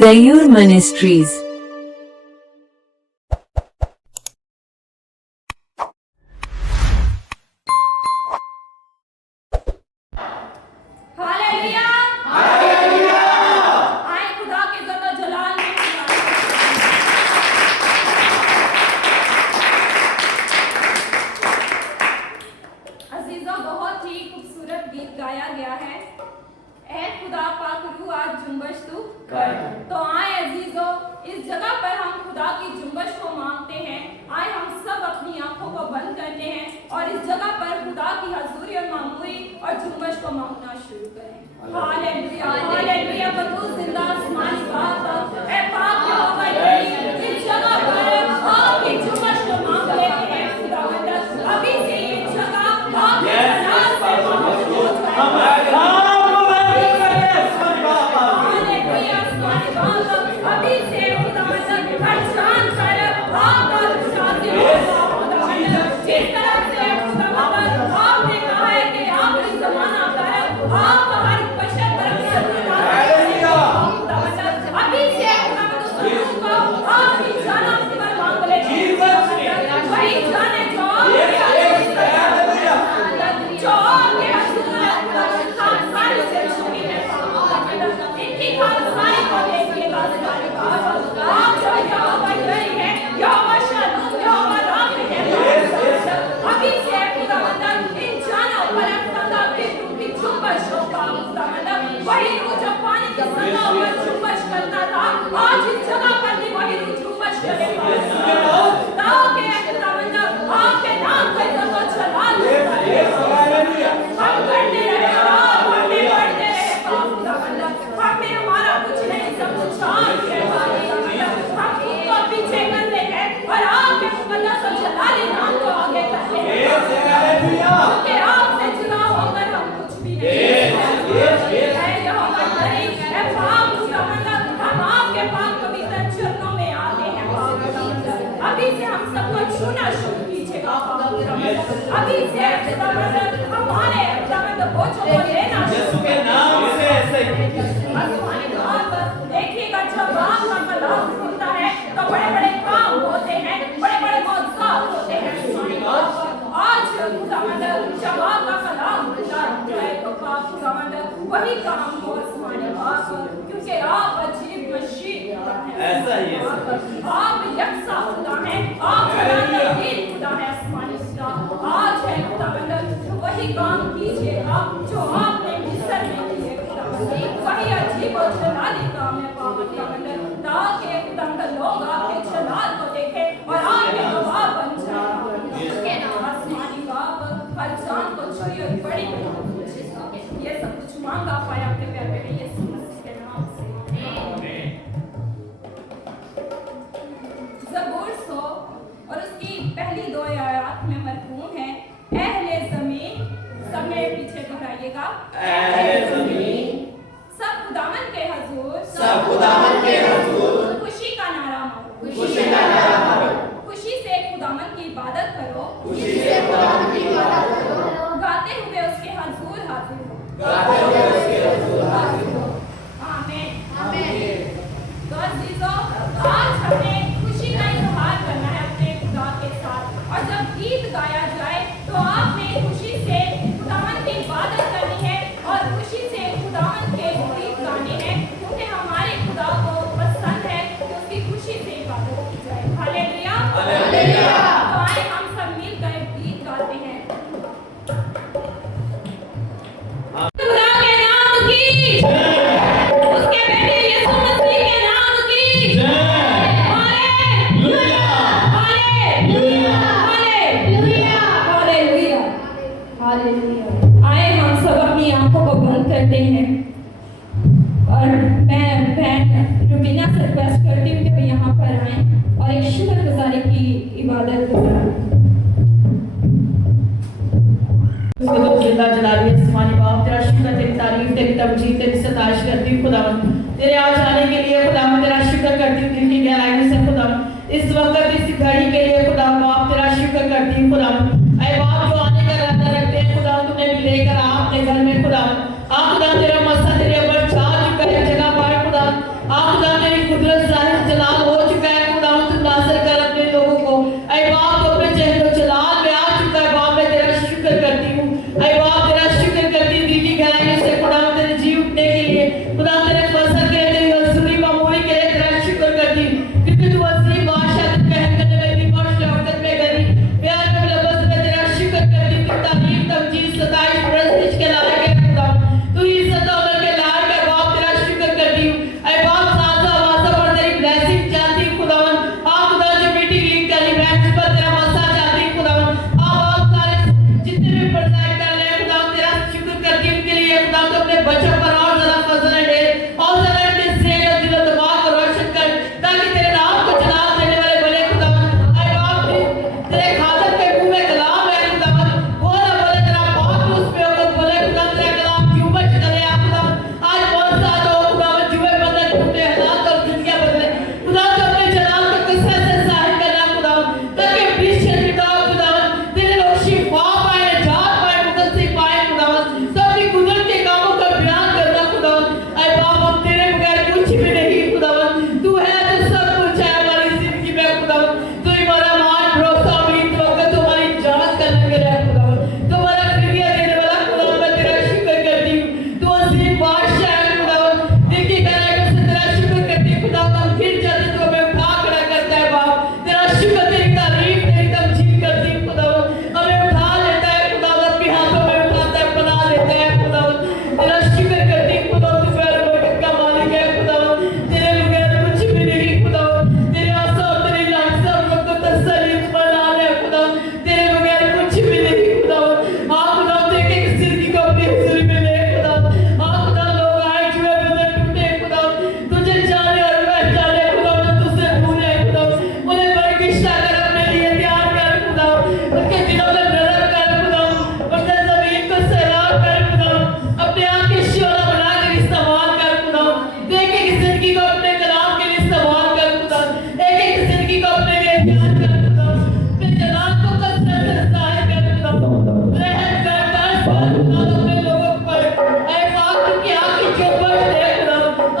Dayur Ministries। बहुत ही खूबसूरत गीत गाया गया है। ऐ खुदा पाक रूह आज जुम्बश तू कर। तो आए अजीजों, इस जगह पर हम खुदा की जुम्बश को मांगते हैं। आए हम सब अपनी आंखों को बंद करते हैं और इस जगह पर खुदा की हजूरी और मामूरी और जुम्बश को मांगना शुरू करें। Hallelujah hallelujah. बतूल जिंदा आसमानी बाप, ऐ पाक यहोवा इस जगह पर आपकी जुम्बश को मांग लेते हैं। खुदावंद अभी से ये जगह आपके नाम से मौजूद है। अभी से हमारे लेना यीशु के नाम से ऐसे देखिएगा, जब आप का कलाम होता है तो बड़े बड़े काम होते हैं, बड़े बड़े मौजूद होते हैं। आज जब आपका कलाम होता है तो वही काम हो आसमानी बाप, क्योंकि आप अजीब मशीन ऐसा ही है। आप यकसा खुदा हैं, आप खुदा है आसमानी। आज है खुदावंद, वही काम कीजिए आप जो आपने मिस्र में किए। वही अजीब और जलाली काम है खुदावंद, ताकि खुदावंद लोग आपके जलाल को देखें और आपके गवाह बन जाएं। आसमानी बाप हर जान को छुई और बड़ी ये सब कुछ मांगा पाया अपने प्यारे में यीशु मसीह के नाम से। ज़बूर 100 और उसकी पहली 2 आयत में मरकूम है, अहले ज़मीन, सब मेरे पीछे दोहराइएगा, अहले ज़मीन सब खुदावंद के हुजूर, सब खुदावंद के हुजूर खुशी का नारा मारो, खुशी का नारा मारो। खुशी से खुदावंद की इबादत करो, खुशी से खुदावंद की इबादत करो। गाते हुए उसके हुजूर हाजिर हो, गाते हुए उसके हुजूर हाजिर हो। आमीन आमीन। तो अजीजों, आज हमें खुशी का इजहार करना है अपने खुदा के साथ, और जब गीत गाया जाए तो आपने खुशी से खुदावंद की इबादत करनी है और खुशी से खुदावंद के गीत गाने हैं, क्योंकि हमारे खुदा को पसंद है कि उसकी खुशी से इबादत की जाए। Hallelujah hallelujah. तो आए हम सब मिलकर गीत गाते हैं। खुदा के नाम की जय, उसके बेटे यीशु मसीह के नाम की जय। Hallelujah hallelujah hallelujah hallelujah hallelujah. आए हम सब अपनी आंखों को बंद करते हैं और मैं बहन रुबीना से रिक्वेस्ट करती हूँ कि वो यहाँ पर आए और एक शुक्रगुजारी की इबादत गुजारें। जिंदा जलाली आसमानी बाप, तेरा शुक्र, तेरी तारीफ, तेरी तवजीह, तेरी सताइश करती हूँ खुदावंद। तेरे आ जाने के लिए खुदावंद तेरा शुक्र करती हूँ दिल की गहराई से खुदावंद। इस वक्त इस घड़ी के लिए खुदा बाप तेरा शुक्र करती हूँ खुदावंद। ऐ बाप जो आने का इरादा रखते हैं खुदा, तुम्हें भी लेकर आ अपने घर में खुदावंद। आप खुदा तेरा मसा तेरे ऊपर छा चुका है जगह पर खुदा। आप खुदा तेरी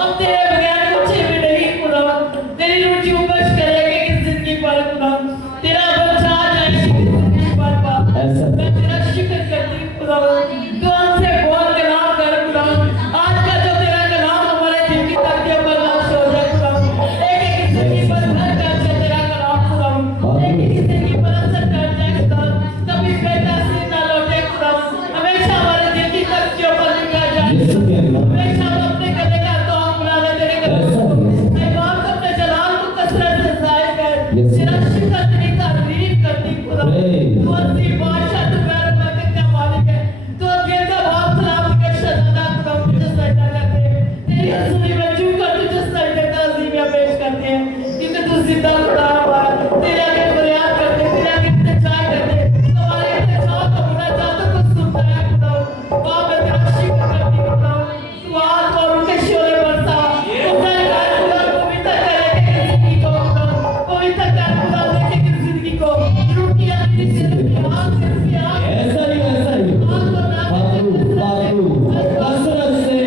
हम तेरे बगैर कुछ भी नहीं खुदा, तेरी रोटी उपज करेंगे किस जिंदगी पर खुदा, तेरा बचा जाएगा किस जिंदगी पर बाप। मैं तेरा शुक्र करती हूँ खुदा, तू हमसे बहुत कलाम कर खुदा। आज का जो तेरा कलाम हमारे दिल की तख्तियों पर नक्श हो जाए खुदा, एक एक जिंदगी पर घर कर जाए तेरा कलाम खुदा, एक एक जिंदगी पर असर कर जाए खुदा, कभी बेतासीर ना लौटे खुदा, हमेशा हमारे दिल की तख्तियों पर लिखा जाए, हमेशा हम अपने गले का तो हम बुला ले तेरे कदम। ऐ बाप अपने जलाल को कसरत से जाहिर कर, तेरा शुक्र तेरी तारीफ करती खुदा। तू असीम बादशाह, तू पैर बरकत का मालिक है, तू अकेले का बाप सलाम के शहजादा खुदा, तुझे सजदा करते हैं, तेरी हजूरी में झुककर तुझे सजदे ताज़ीमिया पेश करते हैं, क्योंकि तू जिंदा खुदा हमारा, तेरे आगे फरियाद करते, तेरे आगे इल्तिजा करते, तुम्हारे इल्तिजा को मुनाजातों को सुनता है खुदा। बाप मैं तेरा शुक्र करती हूँ खुदा, तू आज और उनके शोले बरसा, तू सरकार खुदा पवित्र करेगा कि जिंदगी को खुदा, पवित्र कर खुदा देखे कि जिंदगी को रूठी अपनी जिंदगी आग से आग ऐसा ही कसरत से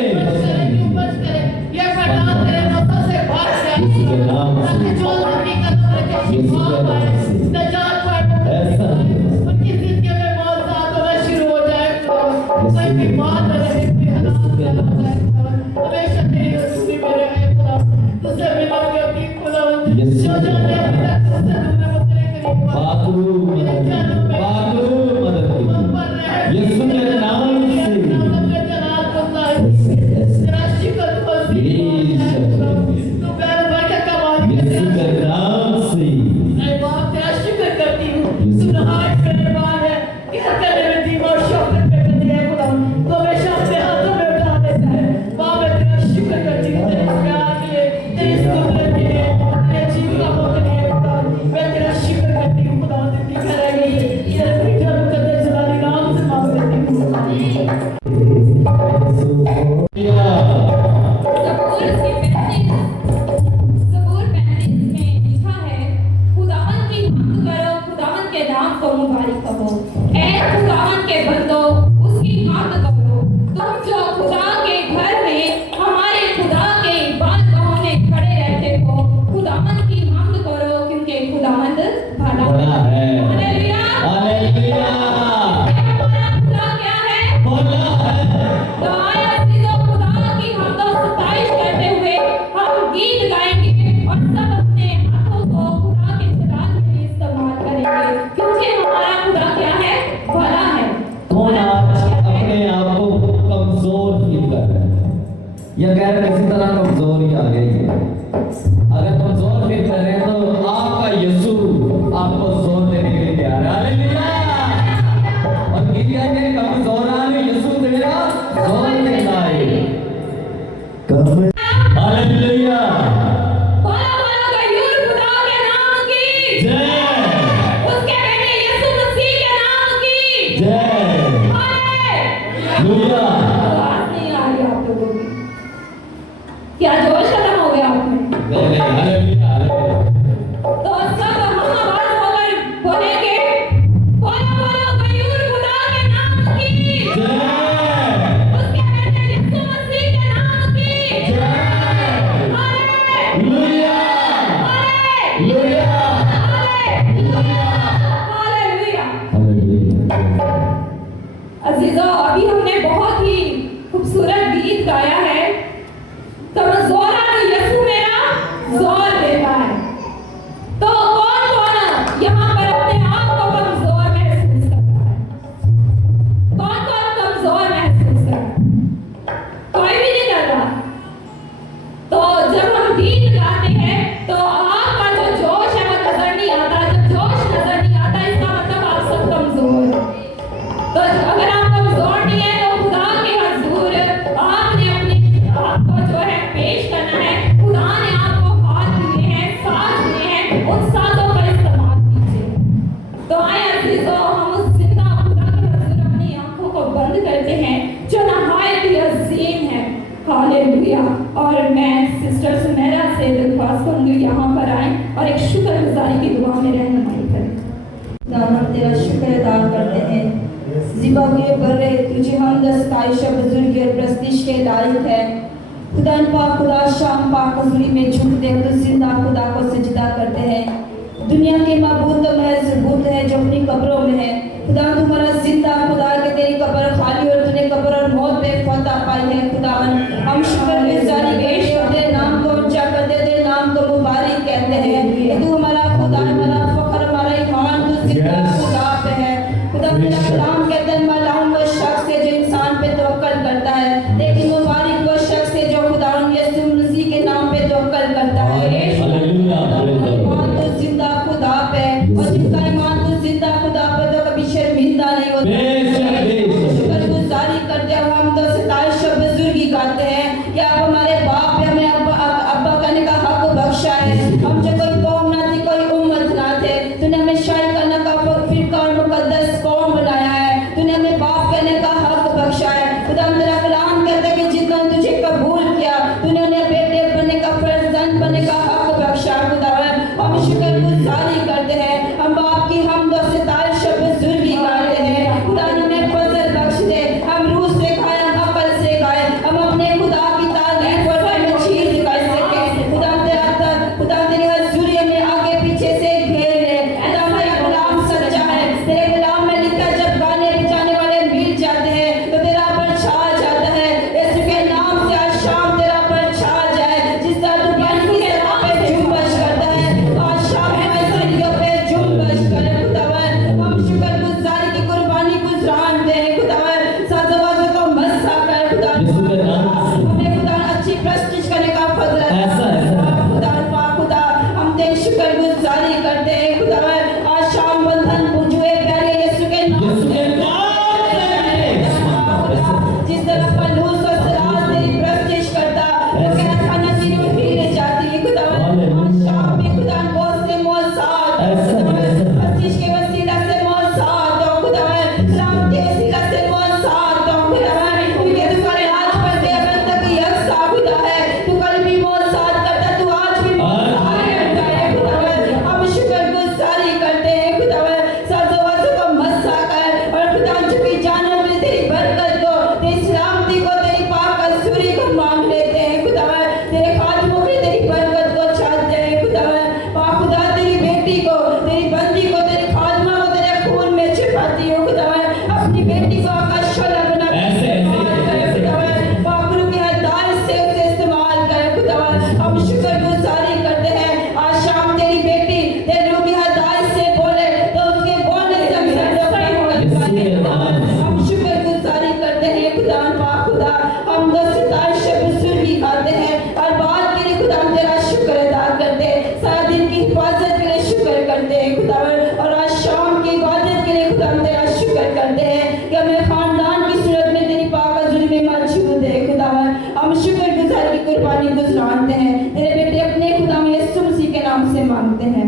उपज करे, ये फटान तेरे नफस से भाग जाए यीशु के नाम से, ताकि जो जिंदगी का तुम्हारे यीशु के नाम से, नजात पाए, ऐसा ही उनकी जिंदगी में मौत होना शुरू हो जाए खुदा, कोई बीमार न रहे, कोई हलाक न हो जाए खुदा, हमेशा तेरी हजूरी में रहे खुदा, तुझसे मिला करती खुदा, जो जाने अभी तक तुझसे दूर है वो तेरे करीब आ, मेरे जानों में मदद हम पर रहे, यीशु के नाम से, अपने जलाल को जाहिर, तेरा शुक्र तू असीम बादशाह है, तू पैर बरकत का मालिक है, यीशु के नाम से, ऐ बाप तेरा शुक्र करती हूँ, तू नहायत मेहरबान है, कहर करने में धीमा और शौकत में कदी है खुदा, तू हमेशा अपने हाथों में उठा लेता है। बाप मैं तेरा शुक्र करती हूँ तेरे इस प्यार के लिए, तेरी इस कुदरत के लिए, तेरे जीवनों के लिए खुदा, मैं तेरा शुक्र करती हूँ खुदा, जिंदगी करेगी तेरे मीठे मुकद्दस जलाली नाम से मांग लेती हूँ। ज़बूर 35 में लिखा है, खुदावन की हम्द करो, खुदावन के नाम को मुबारक कहो, ऐ खुदावन के बंदो उसकी हम्द करो, तुम जो खुदा के घर में हमारे खुदा के बादगाहों में खड़े रहते हो, खुदावन की हम्द करो क्योंकि खुदावंद भला बड़ा है। हालेलुया। हालेलुया। हमारा खुदा क्या है? भला है। तो आए अज़ीज़ों, खुदा की हम्द और सताइश करते हुए हम गीत गाएंगे और सब अपने हाथों को खुदा के जलाल के लिए इस्तेमाल करेंगे, क्योंकि हमारा खुदा क्या है? भला है। कौन आज अपने आप को कमजोर फील कर रहा है या कह रहे किसी तरह कमजोरी आ गई है? अगर कमजोर फील कर रहे हैं तो आपका यीशु आपको जोर देने के लिए तैयार है। हालेलुया। और गीत गाएंगे, कमजोर आने यीशु तेरा जोर देता है। हालेलुया। बोलो बोलो गयूर खुदा के नाम की जय। उसके बेटे यीशु मसीह के नाम की जय। हालेलुया। आवाज नहीं आ रही आप लोगों की, क्या जोश खत्म हो गया आप में? हालेलुया। तो सब हम आवाज होकर बोलेंगे, बोलो बोलो गयूर खुदा के नाम की जय। उसके बेटे यीशु मसीह के नाम की हालेलुया। हालेलुया। हालेलुया। अजीजों, अभी हमने बहुत ही खूबसूरत गीत गाया है, कमजोर आने यीशु मेरा जोर देता है। तो कौन कौन यहाँ पर अपने आप को कमजोर महसूस करता है? कौन कौन कमजोर महसूस करता है? कोई भी नहीं कर रहा। तो जब हम गीत गाते हैं तो आपका जो जोश है वो नजर नहीं आता। जब जोश नजर नहीं आता इसका मतलब आप सब कमजोर हैं। तो अगर आप कमजोर नहीं है तो खुदा के हजूर आपने अपने आपको जो है पेश करना है। खुदा ने आपको हाथ दिए हैं, सांस दिए हैं, उन सांसों का इस्तेमाल कीजिए। तो आए अजीजों, हम उस जिंदा खुदा के हजूर अपनी आंखों को बंद करते हैं जो नहायत ही अजीम है। हालेलुया। और मैं सिस्टर सुमेरा से दरख्वास्त करूंगी यहाँ पर आए और एक शुक्रगुजारी की दुआ में रहनुमाई करें। हम तेरा शुक्र अदा करते हैं, जिबा के बर्रे तुझे हम दस्ताइश बुजुर्ग और प्रस्तिश के लायक है। खुदा पाक खुदा शाम पाक हजूरी में झुकते हैं तो जिंदा खुदा को सजदा करते हैं। दुनिया के माबूद तो महज सबूत है जो अपनी कब्रों में है। खुदा तुम्हारा जिंदा खुदा के तेरी कब्र खाली और तूने कब्र और मौत पे फतह पाई है। खुदावन हम शुक्रगुजारी पेश करते हैं, नाम को ऊंचा करते हैं, तेरे नाम को मुबारक कहते हैं कि तू हमारा खुदा, हमारा फख्र, हमारा ईमान, तू जिंदा खुदा पे है। खुदा तेरा कलाम कहते हैं मलाउन वो शख्स है जो इंसान पे तवक्कल करता है, लेकिन मुबारक वो शख्स है जो खुदावन यीशु मसीह के नाम पे तवक्कल करता है। Hallelujah, hallelujah. तो जिंदा खुदा पे और जिसका ईमान तो जिंदा खुदा पे तो कभी शर्मिंदा नहीं होता। बेशक, बेशक। शुक्रगुजारी करते हैं, हम तो सताइश बुजुर्गी गाते हैं कि आप हमारे बाप है, हमें अब्बा कहने का हक बख्शा है। हम जो कोई कौम ना थी, कोई उम्मत ना थे, तूने हमें शायद करने का फिरका और मुकद्दस कौम बनाया है, तूने हमें बाप कहने का हक बख्शा है। खुदा तेरा कलाम कहता है कि जितना तुझे कबूल किया तूने उन्हें बेटे बनने का, फर्जंद बनने का हक बख्शा। खुदा हम शुक्रगुजारी करते हैं, हम बाप की हम दो सताइश बुजुर्गी गाते हैं। खुदा ने हमें फजल बख्श दे, हम रूह से खाए, हम अकल से खाए, हम अपने खुदा की तारीफ और हमें चीज कर सके। खुदा तेरी हजूरी हमें आगे पीछे से घेर ले। खुदा तेरा कलाम सच्चा है, तेरे कलाम में लिखा है जब गाने बजाने वाले मिल जाते हैं तो तेरा पर छा जाता है। यीशु के नाम से आज शाम तेरा पर छा जाए। जिस तरह तू पानी के राह पे जुम्बश करता है, आज शाम हमारी जिंदगियों पे जुम्बश करे। खुदावन हम शुक्रगुजारी की कुर्बानी गुजरान दे। खुदावन साजवाज़ों को मस्सा कर। खुदा यीशु के नाम से। हमें खुदा अच्छी प्रस्टिज करने का फजल है। ऐसा। खुदा पाक खुदा हम तेरी शुक्रगुजारी करते हैं। खुदावन आज शाम बंधन पूजुए प्यारे यीशु के नाम यीशु से। के नाम से। जिस तरह पलूस और सलास तेरी प्रस्टिज करता वो कहना तेरी उठीने जाती। खुदावन आज शाम में खुदा बहुत से मौसाद प्रस्टिज के वसीला से मौसाद दो। खुदावन राम के वसीला से मौसाद दो। खुदावन क्योंकि तू करे आज पर दे अब तक यकसा खुदा है, तू कल भी मौसाद करता, तू आज भी मौसाद करता है। खुदावन हम शुक्रगुजारी करते हैं। खुदावन साजवाज़ों को मस्सा कर और खुदा चुकी जानों में तेरी बरकत को, तेरी सलामती को, तेरी पाक हजूरी को मांग लेते हैं। खुदावन तेरे खातमों पे तेरी बरकत को चाहते हैं। खुदावन पाक खुदा तेरी बेटी को, तेरी बंदी को, तेरे खातमा को तेरे खून में छिपाती हो। खुदावन अपनी बेटी को आकाश शोला बना के इस्तेमाल कर। खुदावन पाक रूह की हदायत से उसे इस्तेमाल कर। खुदावन हम शुक्रगुजारी करते हैं आज शाम तेरी बेटी तेरे रूह की हदायत से बोले तो उसके बोलने से हम सड़ों हो जाते हैं। हम शुक्रगुजारी करते हैं। खुदा पाक खुदा हम दो सताइश बुजुर्गी गाते हैं और बात के लिए खुदा हम तेरा शुक्र अदा करते हैं। सारा दिन की हिफाजत के लिए शुक्र करते हैं। खुदावन और आज शाम की इबादत के लिए खुदा हम तेरा शुक्र करते हैं कि हमें खानदान की सूरत में तेरी पाक हजूरी में मौजूद है। खुदावन हम शुक्रगुजारी की कुर्बानी गुजरानते हैं। तेरे बेटे अपने खुदा में यीशु मसीह के नाम से मांगते हैं।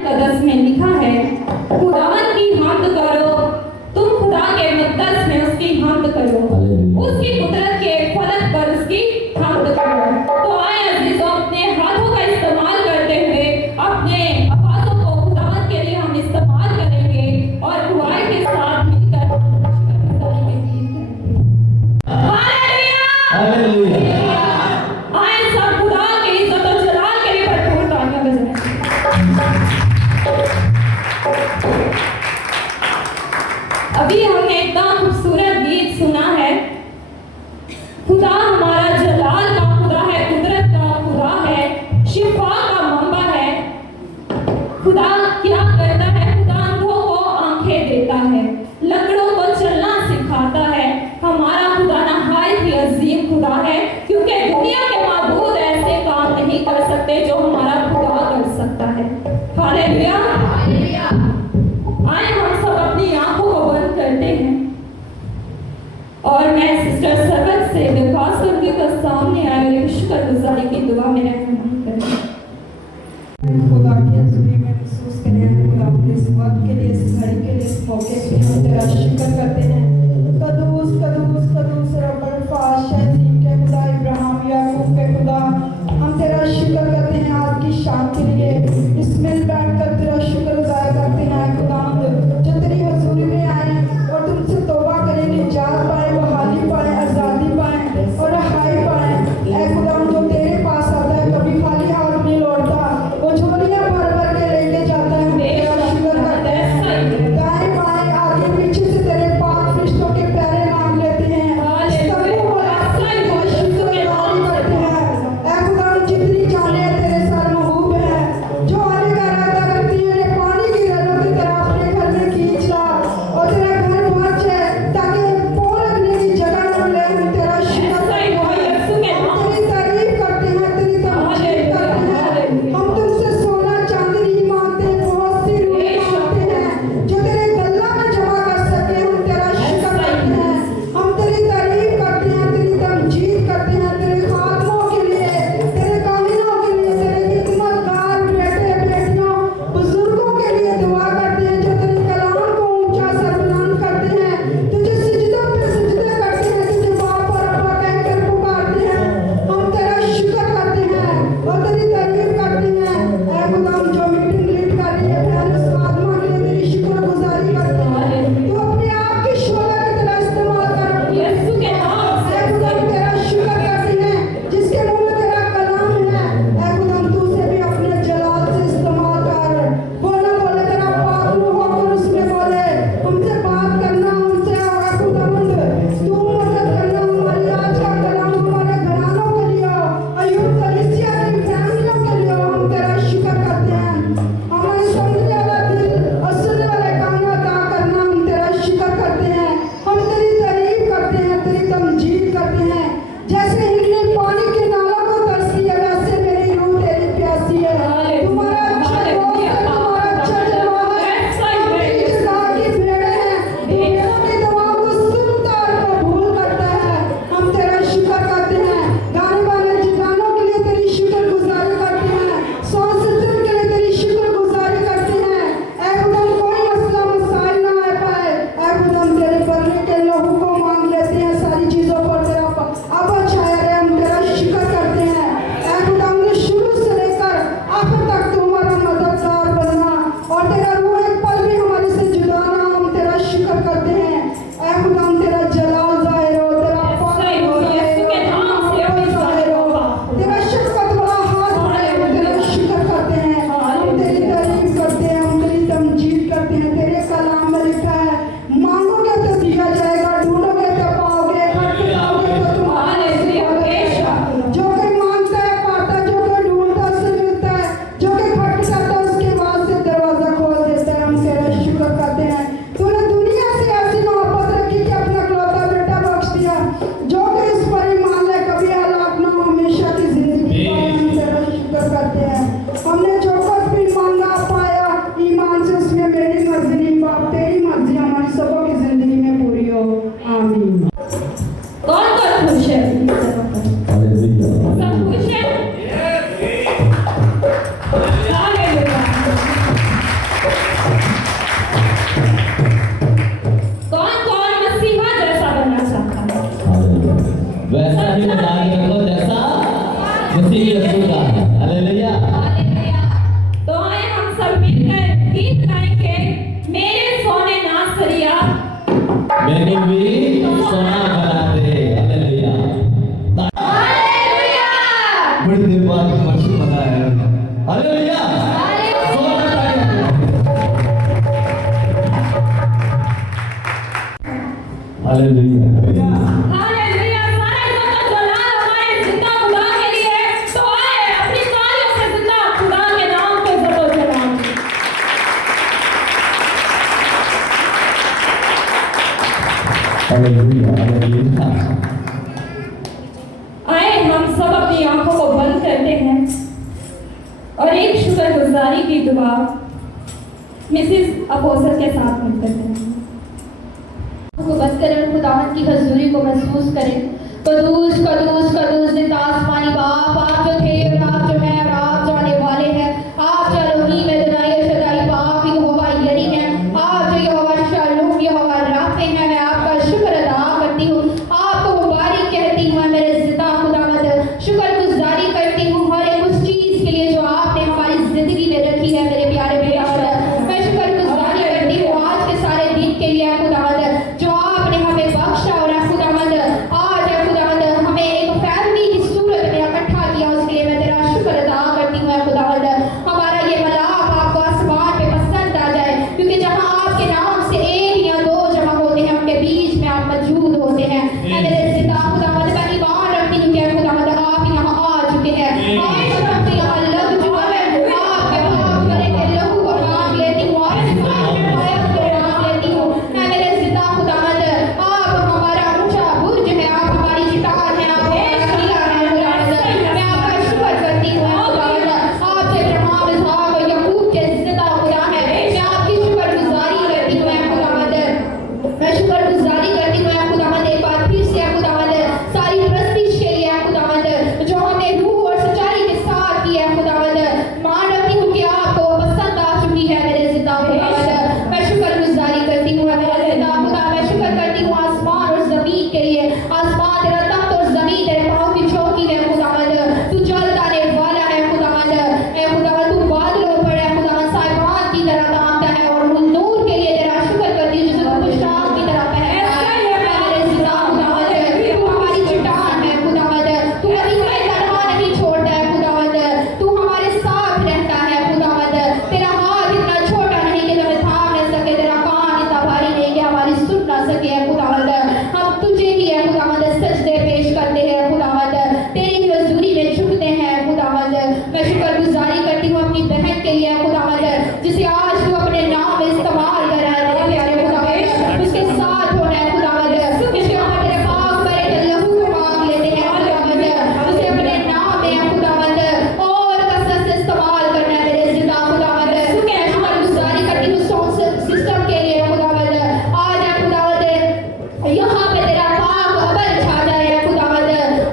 कदस में लिखा है खुदावन की हम्द करो, तुम खुदा के मुक़द्दस में उसकी हम्द करो, उसकी कुदरत के फलक पर उसकी हम्द करो। तो आए अजीजों, अपने हाथों का इस्तेमाल करते हुए अपने आवाज़ों को खुदावन के लिए हम इस्तेमाल करेंगे और दुआएं के साथ मिलकर हालेलुया। आए सब खुदा की इज्जत और जलाल के लिए भरपूर तालियां बजाएं। अभी हमने इतना खूबसूरत गीत सुना है। खुदा हमारा जलाल का खुदा है, कुदरत का खुदा है, शिफा का मंबा है। खुदा क्या करता है? खुदा अंधों को आंखें देता है, लंगड़ों को चलना सिखाता है। हमारा खुदा नहायत ही अजीम खुदा है, क्योंकि दुनिया के माबूद ऐसे काम नहीं कर सकते जो हमारा खुदा कर सकता है। हालेलुया। आए हम सब अपनी आंखों को बंद करते हैं और मैं सिस्टर सरवत से दरख्वास्त करूंगी कि सामने आए और एक शुक्रगुजारी की दुआ में रहनुमाई करें। खुदा की हजूरी में महसूस करें। खुदा अपने इस वक्त के लिए, इस घड़ी के लिए, इस मौके के लिए हम तेरा शुक्र करते हैं। कदूस कदूस कदूस रब्बुल फाशिल के खुदा, इब्राहिम याकूब के खुदा, हम तेरा शुक्र करते हैं आज की शाम के लिए। इस मिल बैठकर तेरा शुक्र अदा करते हैं। खुदा जो तेरी हजूरी में आए और तुमसे तौबा करें, निजात पाए, बहाली पाए, आज़ादी पाए और रहाई पाए। ऐ खुदा मसीह यीशु का है। हालेलुया। हालेलुया। तो आए हम सब मिलकर गीत गाएंगे, मेरे सोने ना सरिया मैंने भी सोना बना दे। हालेलुया। हालेलुया। बड़ी देर बाद मसीह बना है। हालेलुया। सोना चाहिए। हालेलुया। हालेलुया। सारे लोग जलाल हमारे जिंदा खुदा के लिए, तो आए अपनी तालियों से जिंदा खुदा के नाम पे जलाल। हालेलुया। हालेलुया। आए हम सब अपनी आंखों को बंद करते हैं और एक शुक्रगुजारी की दुआ मिसेस अपोस्टल के साथ मिलते हैं। को बंद करें और खुदावंद की हजूरी को महसूस करें। कदूस कदूस कदूस जिंदा आसमानी बाप, आप जो थे और आप जो हैं और आप जो आने वाले हैं, आप जो एलोहीम अदोनाई शदाई बाप यहोवा यरी हैं, आप जो यहोवा शालूम यहोवा राफे हैं। मैं आपका शुक्र अदा करती हूँ, आपको मुबारक कहती हूँ मेरे जिंदा खुदावंद। शुक्रगुजारी करती हूँ हर एक उस चीज के लिए जो आपने हमारी जिंदगी में रखी है मेरे प्यारे खुदावंद। मैं शुक्रगुजारी करती हूँ आज के सारे दिन के लिए खुदावंद, जो आपने हमें बख्शा और खुदावंद आज खुदावंद हमें एक फैमिली की सूरत में इकट्ठा किया, उसके लिए मैं तेरा शुक्र अदा करती हूँ खुदावंद। हमारा ये मलाप आपको आसमान पे पसंद आ जाए, क्योंकि जहाँ आपके नाम से एक या दो जमा होते हैं उनके बीच में आप मौजूद होते हैं। मेरे जिंदा खुदावंद मैं ईमान रखती हूँ कि खुदावंद आप यहाँ आ चुके हैं। आज आपके यहाँ लग चुका है, आपके पाप करेंगे लहू को मांग लेती हूँ, लेती हूँ। मैं मेरे जिंदा खुदावंद आप हमारा ऊंचा बुर्ज है, आप हमारी चट्टान है, आप हमारा किला है खुदावंद। मैं आपका शुक्र करती हूँ खुदावंद, आप जब इब्राहिम इसहाक और याकूब के जिंदा खुदा है। मैं आपकी शुक्रगुजारी करती हूँ खुदावंद, मैं शुक्रगुजारी करती हूँ खुदावंद एक बार फिर से खुदावंद सारी प्रस्तिश के लिए खुदावंद जो हमने रूह और सच्चाई के साथ की है खुदावंद। मान रखती हूँ कि आपको पसंद आ चुकी है मेरे जिंदा खुदावंद। मैं शुक्रगुजारी करती हूँ मेरे जिंदा खुदा, मैं शुक्र करती हूँ आसमान और जमीन के लिए। आसमान तेरा तख्त और जमीन तेरे पाँव की चौकी है खुदावंद। तू जल्द आने वाला है खुदावंद। ए खुदावंद तू बादलों पर है खुदावंद, साहिबान की तरह नामता है और नूर के लिए तेरा शुक्र करती हूँ जिसे तू मुशताक की तरह पहनता है। मेरे जिंदा खुदावंद तू हमारी चट्टान है खुदावंद, तू कभी हमें तन्हा नहीं छोड़ता है खुदावंद, तू हमारे साथ रहता है खुदावंद। तेरा हाथ इतना छोटा नहीं कि हमें थाम न सके, तेरा कान इतना भारी नहीं कि हमारी सुन ना सके है खुदावंद। हम तुझे ही है खुदावंद सजदे पेश करते हैं खुदावंद, तेरी हजूरी में झुकते हैं खुदावंद। मैं शुक्रगुजारी करती हूँ अपनी बहन के लिए खुदावंद, जिसे आज तू अपने नाम में इस्तेमाल कर रहा है मेरे प्यारे खुदावंद। उसके साथ होना है खुदावंद, उसके हम तेरे पाक करे के लहू को मांग लेते हैं खुदावंद, उसे अपने नाम में खुदावंद और कसरत से इस्तेमाल करना है मेरे जिंदा खुदावंद। मैं शुक्रगुजारी करती हूँ साउंड सिस्टम के लिए खुदावंद, आज है खुदावंद यहाँ पे तेरा पाक अमल छा जाए खुदावंद।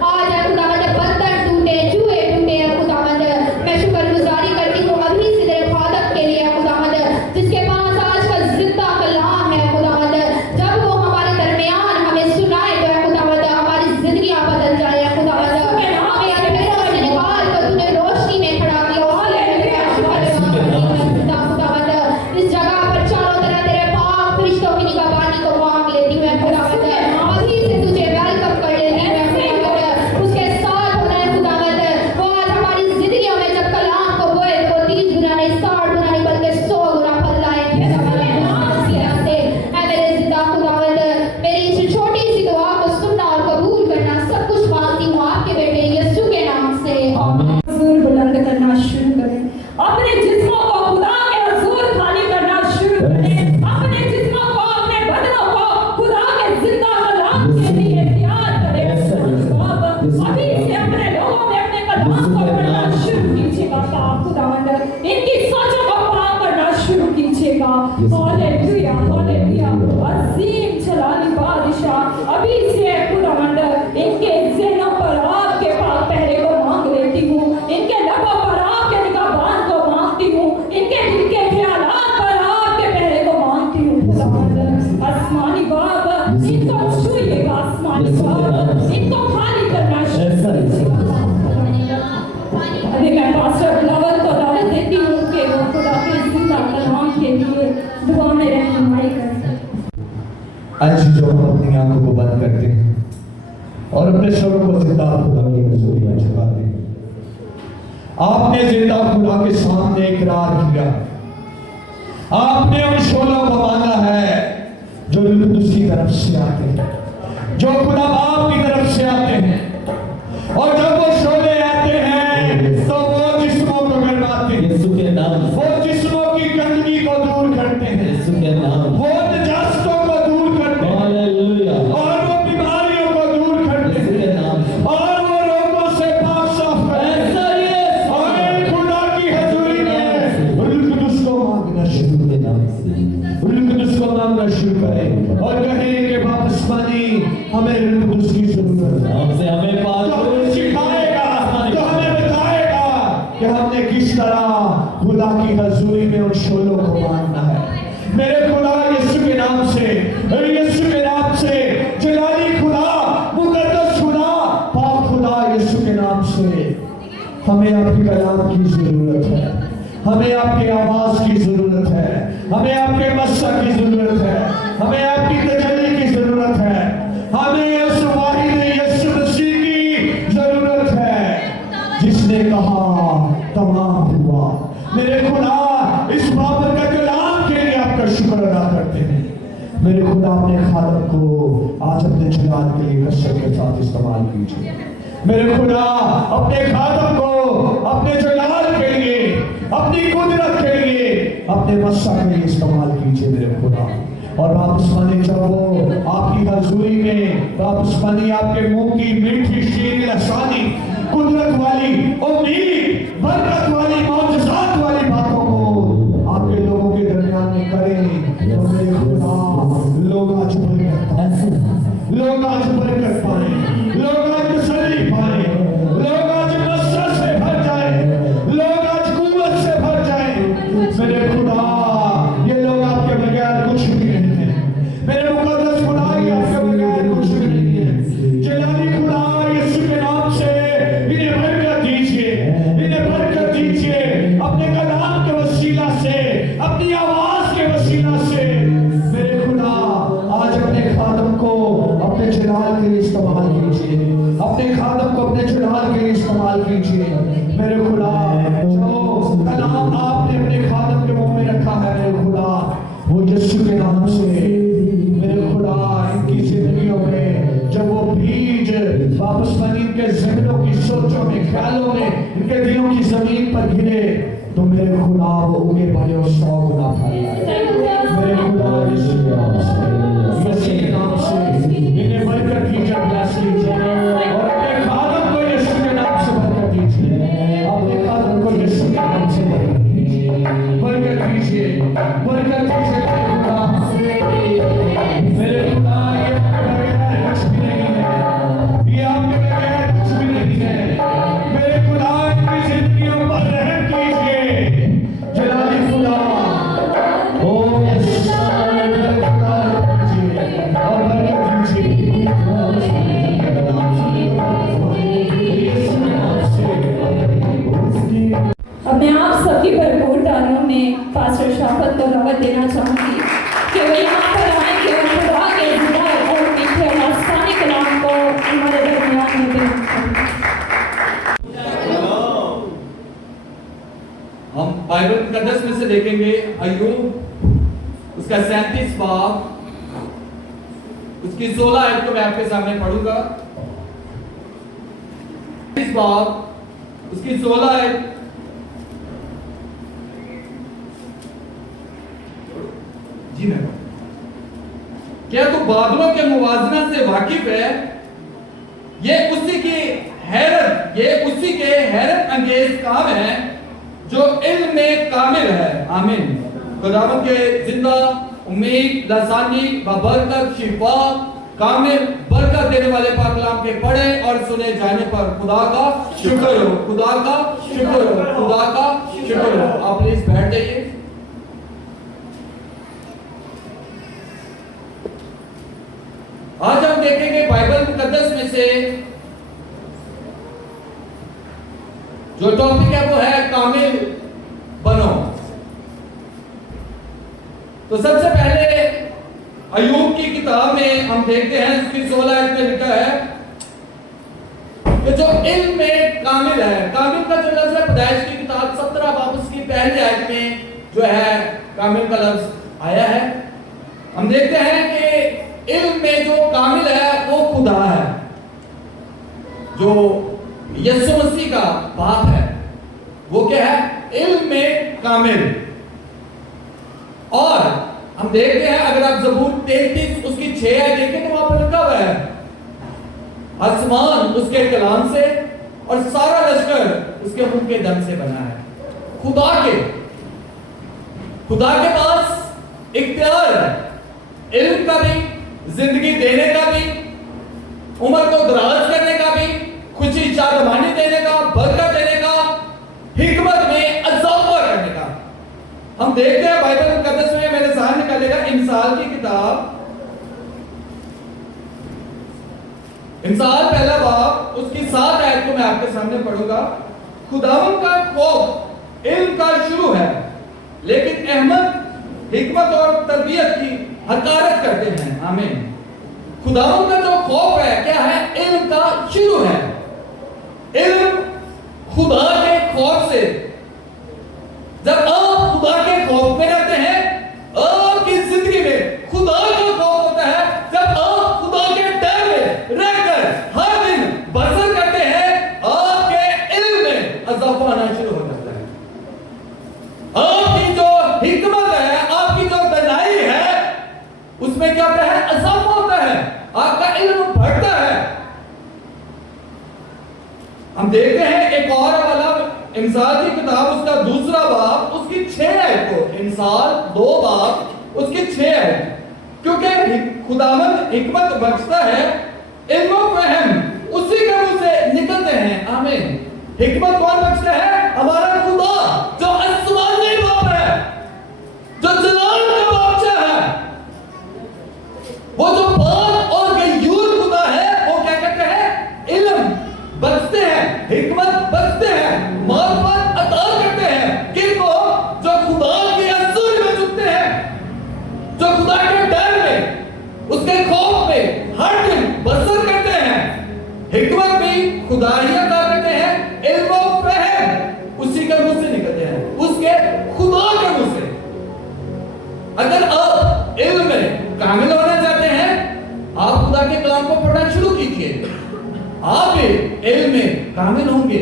आज है खुदावंद बंधन टूटे, जुए टूटे खुदावंद। मैं शुक्रगुजारी करती हूँ अभी से तेरे फादर के लिए खुदावंद, जिसके पास आज का जिंदा कलाम है खुदावंद। जब वो हमारे दरमियान हमें सुनाए तो है खुदावंद हमारी जिंदगियां बदल जाए खुदावंद। हमें अंधेरों से निकाल कर तूने रोशनी में खड़ा किया खुदावंद। इस जगह पर चारों तरफ तेरे पाक फरिश्तों की निगहबानी को मांग लेती हूँ खुदावंद। अभी से तुझे वेलकम कर लेती हूँ खुदावंद, उसके साथ होना है खुदावंद। वो आज हमारी जिंदगियों में जब कलाम को बोए तो 30 गुना नहीं 60 गुना नहीं बल्कि 100 गुना फल लाएंगे खुदावंद। मेरे जिंदा खुदावंद मेरी इस छोटी सी दुआ को सुनना और कबूल करना सब कुछ मांगती हूँ आपके बेटे यीशु के नाम से आमीन। हुजूर बुलंद करना शुरू करें, अपने जिस्मों को खुदा के हुजूर खाली करना शुरू करें, अपने जिस्मों को अपने बदनों को खुदा के जिंदा कलाम के लिए तैयार करें। बाबा अभी से अपने लोगों में अपने कलाम को पढ़ना शुरू कीजिएगा खुदावंद, इनकी सोचों को पाक करना शुरू कीजिएगा। Hallelujah hallelujah. अजीम जलाली बादशाह अभी से खुदावंद इनके ज़हनों पर आपके पाक पहरे को मांग लेती हूँ, इनके लबों पर आपके निगाहबान को मांगती हूँ, इनके दिल के ख्यालात पर आपके पहरे को मांगती हूँ खुदावंद। आसमानी बाप इनको छूइएगा, आसमानी बाप इनको खाली करना शुरू कीजिएगा। आज जो हम अपनी आंखों को बंद करते हैं और अपने स्वरों को जिंदा खुदा की हजूरी में झुकाते हैं, आपने जिंदा खुदा के सामने इकरार किया, आपने उन शोलों को माना है जो रुल्कुदुस की तरफ से आते हैं, जो खुदा बाप की तरफ से आते हैं, और जब वो शोले आते हैं तो वो जिस्मों को गरमाते हैं, यीशु के नाम से, वो जिस्मों की गंदगी को दूर करते हैं, यीशु के नाम से। वो नजास्तों को दूर करते हैं, हालेलुया। और वो बीमारियों को दूर करते यीशु के हैं, नाम से। और वो रोगों से पाक साफ करते हैं। ऐसा ही है। और खुदा की हजूरी में रुल्कुदुस को मांगना शुरू यीशु के नाम से। रुल्कुदुस को मांगना शुरू करें और कहें कि वापस पानी हमें रुल्कुदुस की जरूरत है, हमसे हमें जो पास हमें सिखाएगा, जो हमें बताएगा कि हमने किस तरह खुदा की हजूरी में उन शोलों को मानना है। मेरे खुदा यीशु के नाम से, यीशु के नाम से, जलाली खुदा, मुकद्दस खुदा, पाक खुदा, यीशु के नाम से हमें आपके कलाम की जरूरत है, हमें आपकी आवाज की जरूरत है, हमें आपके मस्सा की जरूरत है, हमें आपकी तजल्ली की जरूरत है, हमें उस वाहिद यीशु मसीह की जरूरत है जिसने कहा तमाम हुआ। मेरे खुदा इस बाबर का कलाम के लिए आपका शुक्र अदा करते हैं। मेरे खुदा अपने खादम को आज अपने जलाल के लिए कसरत के साथ इस्तेमाल कीजिए। मेरे खुदा अपने खादम को अपने जलाल के लिए, अपनी कुदरत के लिए, अपने मस्सा के लिए इस्तेमाल कीजिए मेरे खुदा। और वापस पानी जब वो आपकी हजूरी में वापस पानी आपके मुंह की मीठी शीर लसानी कुदरत वाली उम्मीद बरकत वाली मौजज़ात वाली बातों को आपके लोगों के दरमियान में करें तो मेरे खुदा लोग आज बरकत पाएं, लोग आज बरकत पाएं, लोग आज तसल्ली पाएं, लोग आज मस्सा से भर जाएं, लोग आज कुव्वत से भर जाएं। मेरे खुदा ये लोग आपके बगैर कुछ भी नहीं है, मेरे मुकद्दस खुदा ये आपके बगैर कुछ भी नहीं है। जलाली खुदा यीशु के नाम से इन्हें बरकत दीजिए, इन्हें बरकत दीजिए अपने कलाम के वसीला से, अपनी आवाज के वसीला से। मेरे खुदा आज अपने खादम को अपने जलाल के लिए इस्तेमाल कीजिए, अपने खादम को अपने जलाल के लिए इस्तेमाल कीजिए। मेरे खुदा जो कलाम आपने अपने खादम के मुंह में रखा है मेरे खुदा वो यीशु के नाम से मेरे खुदा इनकी जिंदगियों में जब वो बीज वापस बनी इनके ज़हनों की सोचों में ख्यालों में इनके दिलों की जमीन पर गिरे तो मेरे खुदा वो उगे बड़े और 100 गुना फल लाए। मेरे खुदा यीशु के नाम से, यीशु के नाम से इन्हें बरकत कीजिए, ब्लेस कीजिए और अपने खादम को यीशु के नाम से बरकत दीजिए, अपने खादम को यीशु के नाम से बरकत दीजिए, बरकत कीजिए, बरकत कीजिए। मेरे खुदा ये आपके बगैर कुछ भी नहीं है, ये आपके बगैर कुछ भी नहीं है। मेरे खुदा इनकी जिंदगियों पर रहम कीजिए, जलाली खुदा ओ यीशु मेरे खुदा कीजिए और बरकत कीजिए यीशु के नाम से। अब मैं आप सबकी भरपूर तालियों में पास्टर शाफत को दावत देना चाहूंगी कि वो यहाँ पर आएंगे और खुदा के जिंदा और मीठे और आसानी कलाम को हमारे दरमियान में पेश करेंगे। हम बाइबल मुकद्दस में से देखेंगे अय्यूब उसका 37 बाब उसकी 16 आयत को मैं आपके सामने पढ़ूंगा। 37 बाब उसकी 16 आयत। जी मैं क्या तू बादलों के मुवाजना से वाकिफ है? ये उसी के हैरत अंगेज काम है जो इल्म में कामिल है। आमीन। खुदावंद के जिंदा उम्मीद लसानी बबरकत शिफा कामिल बरकत देने वाले पाक कलाम के पढ़े और सुने जाने पर खुदा का शुक्र हो, खुदा का शुक्र हो, खुदा का शुक्र हो। आप प्लीज बैठ जाइए। आज हम देखेंगे बाइबल मुकद्दस में से जो टॉपिक है वो है कामिल बनो। तो सबसे पहले अय्यूब की किताब में हम देखते हैं उसकी 16 आयत में लिखा है कि जो इल्म में कामिल है, कामिल का जो लफ्ज है पैदाइश की किताब 17 बाब उसकी पहली आयत में जो है कामिल का लफ्ज आया है। हम देखते हैं कि इल्म में जो कामिल है वो खुदा है, जो यीशु मसीह का बाप है, वो क्या है? इल्म में कामिल। और हम देखते हैं अगर आप ज़बूर 33 उसकी 6 आयत देखें तो वहां पर लिखा हुआ है आसमान उसके कलाम से और सारा लश्कर उसके मुंह के दम से बना है। खुदा के पास इख्तियार है, इल्म का भी, जिंदगी देने का भी, उम्र को दराज करने का भी, खुशी शादमानी देने का, बरकत देने का, हिकमत में इजाफा करने का। हम देखते हैं बाइबल मुकद्दस में, मेरे सामने निकालेगा इंसाल की किताब, इंसाल पहला बाब उसकी 7 आयत को मैं आपके सामने पढ़ूंगा। खुदावंद का खौफ इल्म का शुरू है, लेकिन अहमद हिकमत और तरबियत की हकारत करते हैं। आमीन। खुदावंद का जो खौफ है क्या है? इल्म का शुरू है। इल्म खुदा के खौफ से, जब आप खुदा के खौफ में रहते हैं, आपकी जिंदगी में खुदा का खौफ होता है। जब आप खुदा के डर में रहकर हर दिन बसर करते हैं, आपके इल्म में इजाफा आना शुरू हो जाता है। आपकी जो हिकमत है, आपकी जो दनाई है, उसमें क्या होता है? इजाफा होता है, आपका इल्म बढ़ता है। हम देखते हैं एक और वाला इंसाल की किताब उसका दूसरा बाब उसकी 6 आयत को, इंसाल 2 बाब उसकी 6 आयत, क्योंकि खुदावंद हिकमत बख्शता है, इल्म और फहम उसी के मुंह से निकलते हैं। आमीन। हिकमत कौन बख्शता है? हमारा खुदा जो आसमानी बाप है, जो जलाल का बादशाह है, वो जो पाक और गयूर खुदा है, वो क्या कहते हैं? इल्म बख्शते हैं, हिकमत बख्शते हैं, मार्फत अता करते हैं। किनको? जो खुदा की हजूरी में झुकते हैं, जो खुदा के डर में, उसके खौफ में हर दिन बसर करते हैं। हिकमत भी खुदा ही अता करते हैं, इल्म और फहम उसी के मुंह से निकलते हैं, उसके खुदा के मुंह से। अगर आप इल्म में कामिल होना चाहते हैं, आप खुदा के कलाम को पढ़ना शुरू कीजिए, आप भी इल्म में कामिल होंगे।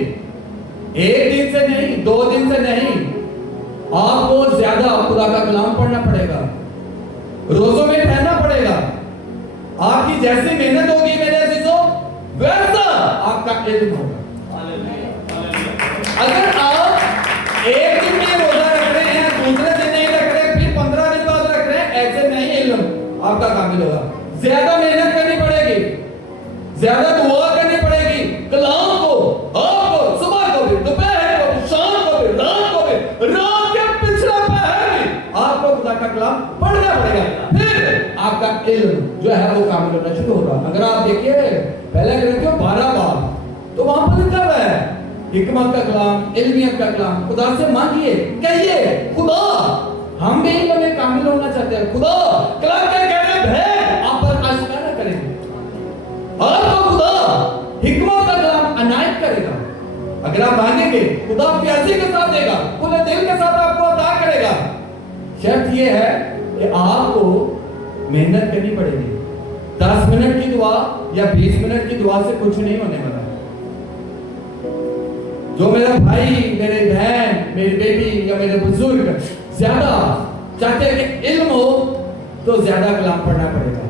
1 दिन से नहीं, 2 दिन से नहीं, आपको ज्यादा खुदा का कलाम पढ़ना पड़ेगा, रोजों में रहना पड़ेगा। आपकी जैसी मेहनत होगी मेरे अजीजों, वैसा आपका इल्म होगा। अगर आप 1 दिन में रोजा रख रहे हैं, दूसरे दिन नहीं रख रहे, फिर 15 दिन बाद रख रहे हैं, ऐसे नहीं इल्म आपका कामिल होगा। ज्यादा मेहनत करनी पड़ेगी, ज्यादा दुआ करनी पड़ेगी, कलाम को आपको सुबह को भी, दोपहर को भी, शाम को भी, रात को भी, रात के पिछला पहर भी आपको खुदा का कलाम पढ़ना पड़ेगा, फिर आपका इल्म जो है वो कामिल होना शुरू होगा। अगर आप देखिए पहले ग्रंथियों 12 बाब, तो वहां पर लिखा हुआ है हिकमत का कलाम, इल्मियत का कलाम। खुदा से मांगिए, कहिए खुदा हम भी इल्म में कामिल होना चाहते हैं। खुदा कलाम के गहरे भेद आप पर आश्कारा करेंगे, आपको खुदा हिकमत का कलाम अनायत करेगा। अगर आप मांगेंगे, खुदा प्यासे के साथ देगा, खुले दिल के साथ आपको अता करेगा। शर्त यह है कि आपको मेहनत करनी पड़ेगी। 10 मिनट की दुआ या 20 मिनट की दुआ से कुछ नहीं होने वाला। जो मेरा भाई, मेरे बहन, मेरी बेटी या मेरे बुजुर्ग ज्यादा चाहते हैं कि इल्म हो, तो ज्यादा कलाम पढ़ना पड़ेगा।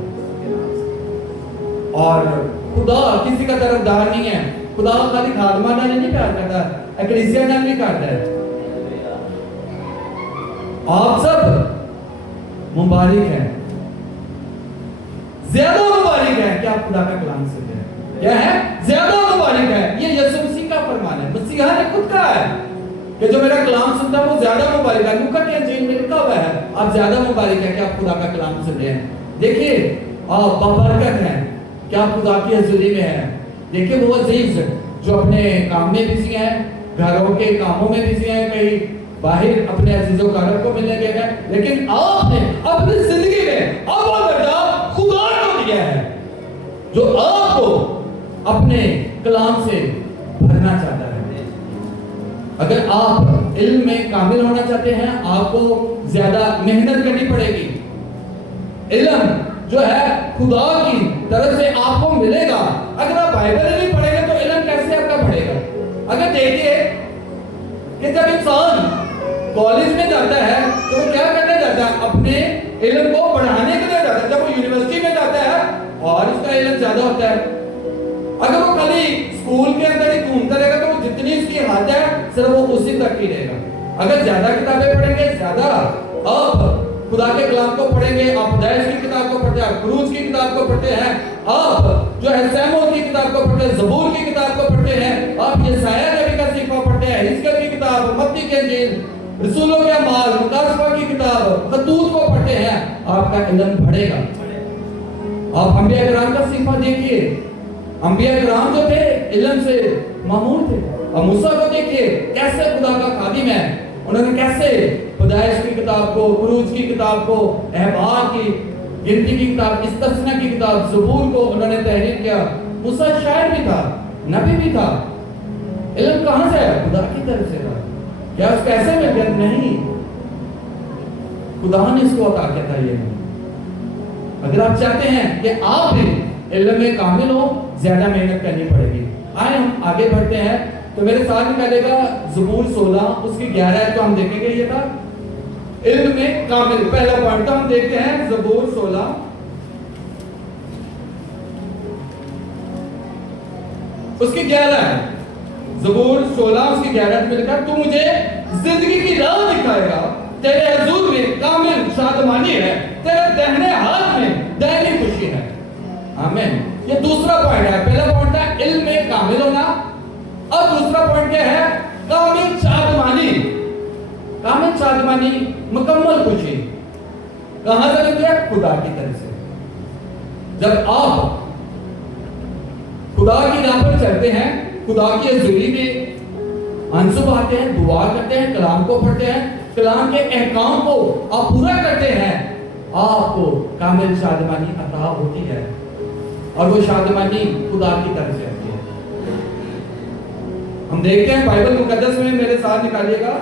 और खुदा किसी का तरफदार नहीं है। खुदा खाली खादमा नाल नहीं प्यार करता, एकलीसिया नाल भी करता है। आप सब मुबारक हैं, ज्यादा मुबारक है कि आप खुदा का कलाम सुनते हैं। क्या है? ज्यादा मुबारक है। ये यीशु मसीह का फरमान है, मसीहा ने खुद कहा है कि जो मेरा कलाम सुनता है वो ज्यादा मुबारक है। लूका के इंजील में लिखा हुआ है आप ज्यादा मुबारक है कि आप खुदा का कलाम सुन रहे हैं। देखिए आप बाबरकत हैं कि आप खुदा की हजूरी में हैं। देखिए वो अजीज जो अपने काम में बिजी हैं, घरों के कामों में बिजी हैं, कहीं बाहर अपने अजीजों कारब को मिलने गए हैं, लेकिन आपने अपनी जिंदगी में अब गया है, जो आपको अपने कलाम से भरना चाहता है। अगर आप इल्म में कामिल होना चाहते हैं, आपको ज्यादा मेहनत करनी पड़ेगी। इल्म जो है खुदा की तरफ से आपको मिलेगा। अगर आप बाइबल नहीं पढ़ेंगे तो इल्म कैसे आपका बढ़ेगा? अगर देखिए कि जब इंसान कॉलेज में जाता है तो वो क्या करने जाता है? अपने इल्म को बढ़ाने के लिए जाता है। जब वो यूनिवर्सिटी में जाता है और उसका इल्म ज्यादा होता है। अगर वो खाली स्कूल के अंदर ही घूमता रहेगा तो वो जितनी उसकी हद है सिर्फ वो उसी तक ही रहेगा। अगर ज्यादा किताबें पढ़ेंगे, ज्यादा आप खुदा के कलाम को पढ़ेंगे, आप हिदायत की किताब को पढ़ते हैं, आप क्रूज की किताब को पढ़ते हैं, आप जो है सैमुएल की किताब को पढ़ते हैं, जबूर की किताब को पढ़ते हैं, आप यशायाह नबी का सीफा पढ़ते हैं, हिजकिय्याह की किताब, मत्ती के इंजील, रसूलों के अमाल, मुकाशफा की किताब, खतूत को पढ़ते हैं, आपका इल्म बढ़ेगा। आप अंबिया किराम का सीफा देखिए, अंबिया किराम जो थे इल्म से मामूर थे। और मूसा को देखिए कैसे खुदा का खादिम है, उन्होंने कैसे हिदायत की किताब को, क्रूज की किताब को, अहबार की गिनती की किताब, इस्तस्ना की किताब, ज़बूर को उन्होंने तहरीर किया। मूसा शायर भी था, नबी भी था। इल्म कहां से है? खुदा की तरफ से था। क्या उसको ऐसे मिल गया? नहीं, खुदा ने इसको अता किया था। ये अगर आप चाहते हैं कि आप भी इल्म में कामिल हो, ज्यादा मेहनत करनी पड़ेगी। आए हम आगे बढ़ते हैं। तो मेरे साथ निकालेगा ज़बूर 16 उसकी 11 तो हम देखेंगे। ये था इल्म में कामिल, पहला पॉइंट। तो हम देखते हैं ज़बूर 16 उसकी 11 है। ज़बूर 16 उसकी 11 में लिखा, तू मुझे जिंदगी की राह दिखाएगा, तेरे हुजूर में कामिल शादमानी है, तेरे दाहिने हाथ में दाहिनी खुशी है। आमीन। ये दूसरा पॉइंट है। पहला पॉइंट था इल्म में कामिल होना, और दूसरा पॉइंट क्या है? कामिल शादमानी। कामिल शादमानी, मुकम्मल खुशी कहां से मिलती है? खुदा की तरफ से। जब आप खुदा की राह पर चलते हैं, खुदा की हज़ूरी में अंसुब आते हैं, दुआ करते हैं, कलाम को पढ़ते हैं, कलाम के अहकाम को आप पूरा करते हैं, आपको कामिल शादमानी अता होती है। और वो शादमानी खुदा की तरफ से आती है। हम देखते हैं बाइबल मुकद्दस में, मेरे साथ निकालिएगा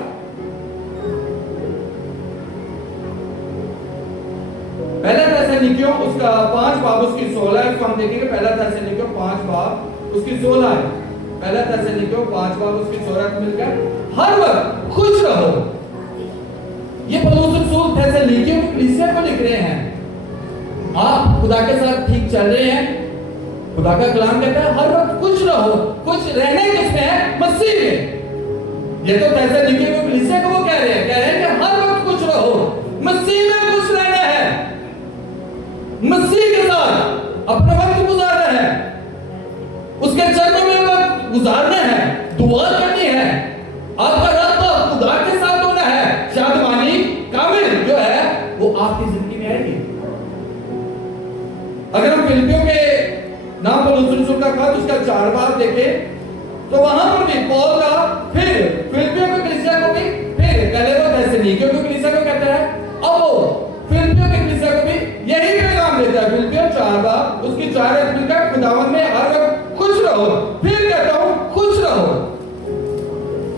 पहला थेसलोनिकियों उसका 5 बाब उसकी 16 इसको हम देखेंगे। पहला थेसलोनिकियों 5 बाब उसकी 16 है। पहला थेसलोनिकियों 5 बाब उसकी 16 को मिलकर हर वक्त खुश रहो। ये पौलुस रसूल थेसलोनिकियों की कलीसिया को लिख रहे हैं। आप खुदा के साथ ठीक चल रहे हैं, खुदा का कलाम कहता है हर वक्त खुश रहो। खुश रहने किसमें है? मसीह में। ये तो थेसलोनिकियों की कलीसिया को वो कह रहे हैं कि हर वक्त खुश रहो, मसीह में खुश रहना है, मसीह के साथ अपना वक्त गुजारना है, उसके चरणों में वक्त गुजारना है, दुआ करनी है, आपका रास्ता खुदा के साथ होना है। शादमानी कामिल जो है वो आपकी जिंदगी में आएगी। अगर हम फिलिपियों के नाम पौलुस रसूल का खत उसका 4 बाब देखें तो वहां पर भी पौल का फिर फिलिपियों की कलीसिया को भी, फिर पहले वो थेसलोनिकियों की कलीसिया को कहता है, अब वो फिलिपियों की कलीसिया को भी यही पैगाम देता है। फिलिपियों 4 बाब उसकी 4 आयत मिलकर खुदावंद में हर वक्त खुश रहो। फिर कहता हूं खुश रहो।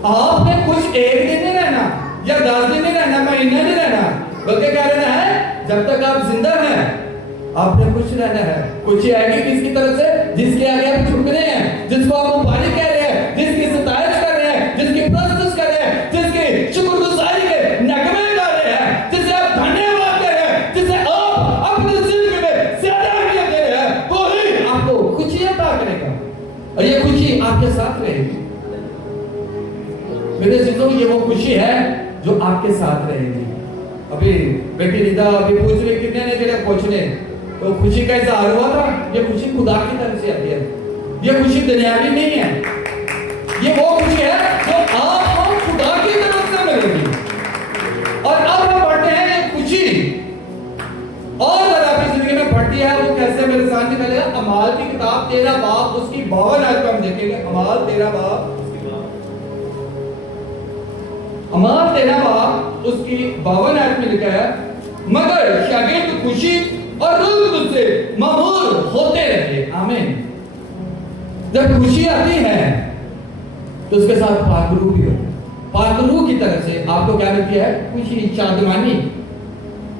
आपने खुश एक दिन नहीं रहना या 10 दिन नहीं रहना, महीना नहीं रहना, बल्कि क्या रहना है? जब तक आप जिंदा हैं आपने खुश रहना है। खुशी आएगी किसकी तरफ से? जिसके आगे आप झुक रहे हैं, जिसको आप मुबारक कह रहे हैं, जिसकी सताइश कर रहे हैं, जिसकी प्रशंसा कर रहे हैं, जिसकी शुक्रगुजारी के नगमे गा रहे हैं, जिसे आप धन्यवाद दे रहे हैं, जिसे आप अपनी जिंदगी में ज्यादा अहमियत दे रहे हैं, तो ही आपको खुशी अता करेगा और ये खुशी आपके साथ रहेगी। मेरे चीजों ये वो खुशी है जो आपके साथ रहेगी। अभी बेटी रिदा अभी पूछ रही कितने ने जेड़ा पूछने तो खुशी का इजहार हुआ था। ये खुशी खुदा की तरफ से आती है, ये खुशी दुनियावी नहीं है, ये वो खुशी है जो आपको खुदा की तरफ से मिलेगी। और अब हम पढ़ते हैं ये खुशी और अगर आपकी जिंदगी में बढ़ती है वो कैसे? मेरे साथ निकलेगा अमाल की किताब 13 बाब उसकी 52 आयत को हम देखेंगे। अमाल 13 बाब उसकी 52 आयत में लिखा है, मगर शागिर्द खुशी और रूह कुदस से मामूर होते रहे। आमीन। जब खुशी आती है तो उसके साथ पाक रूह भी होता है। पाक रूह की तरफ से आपको क्या मिलती है? खुशी, शादमानी।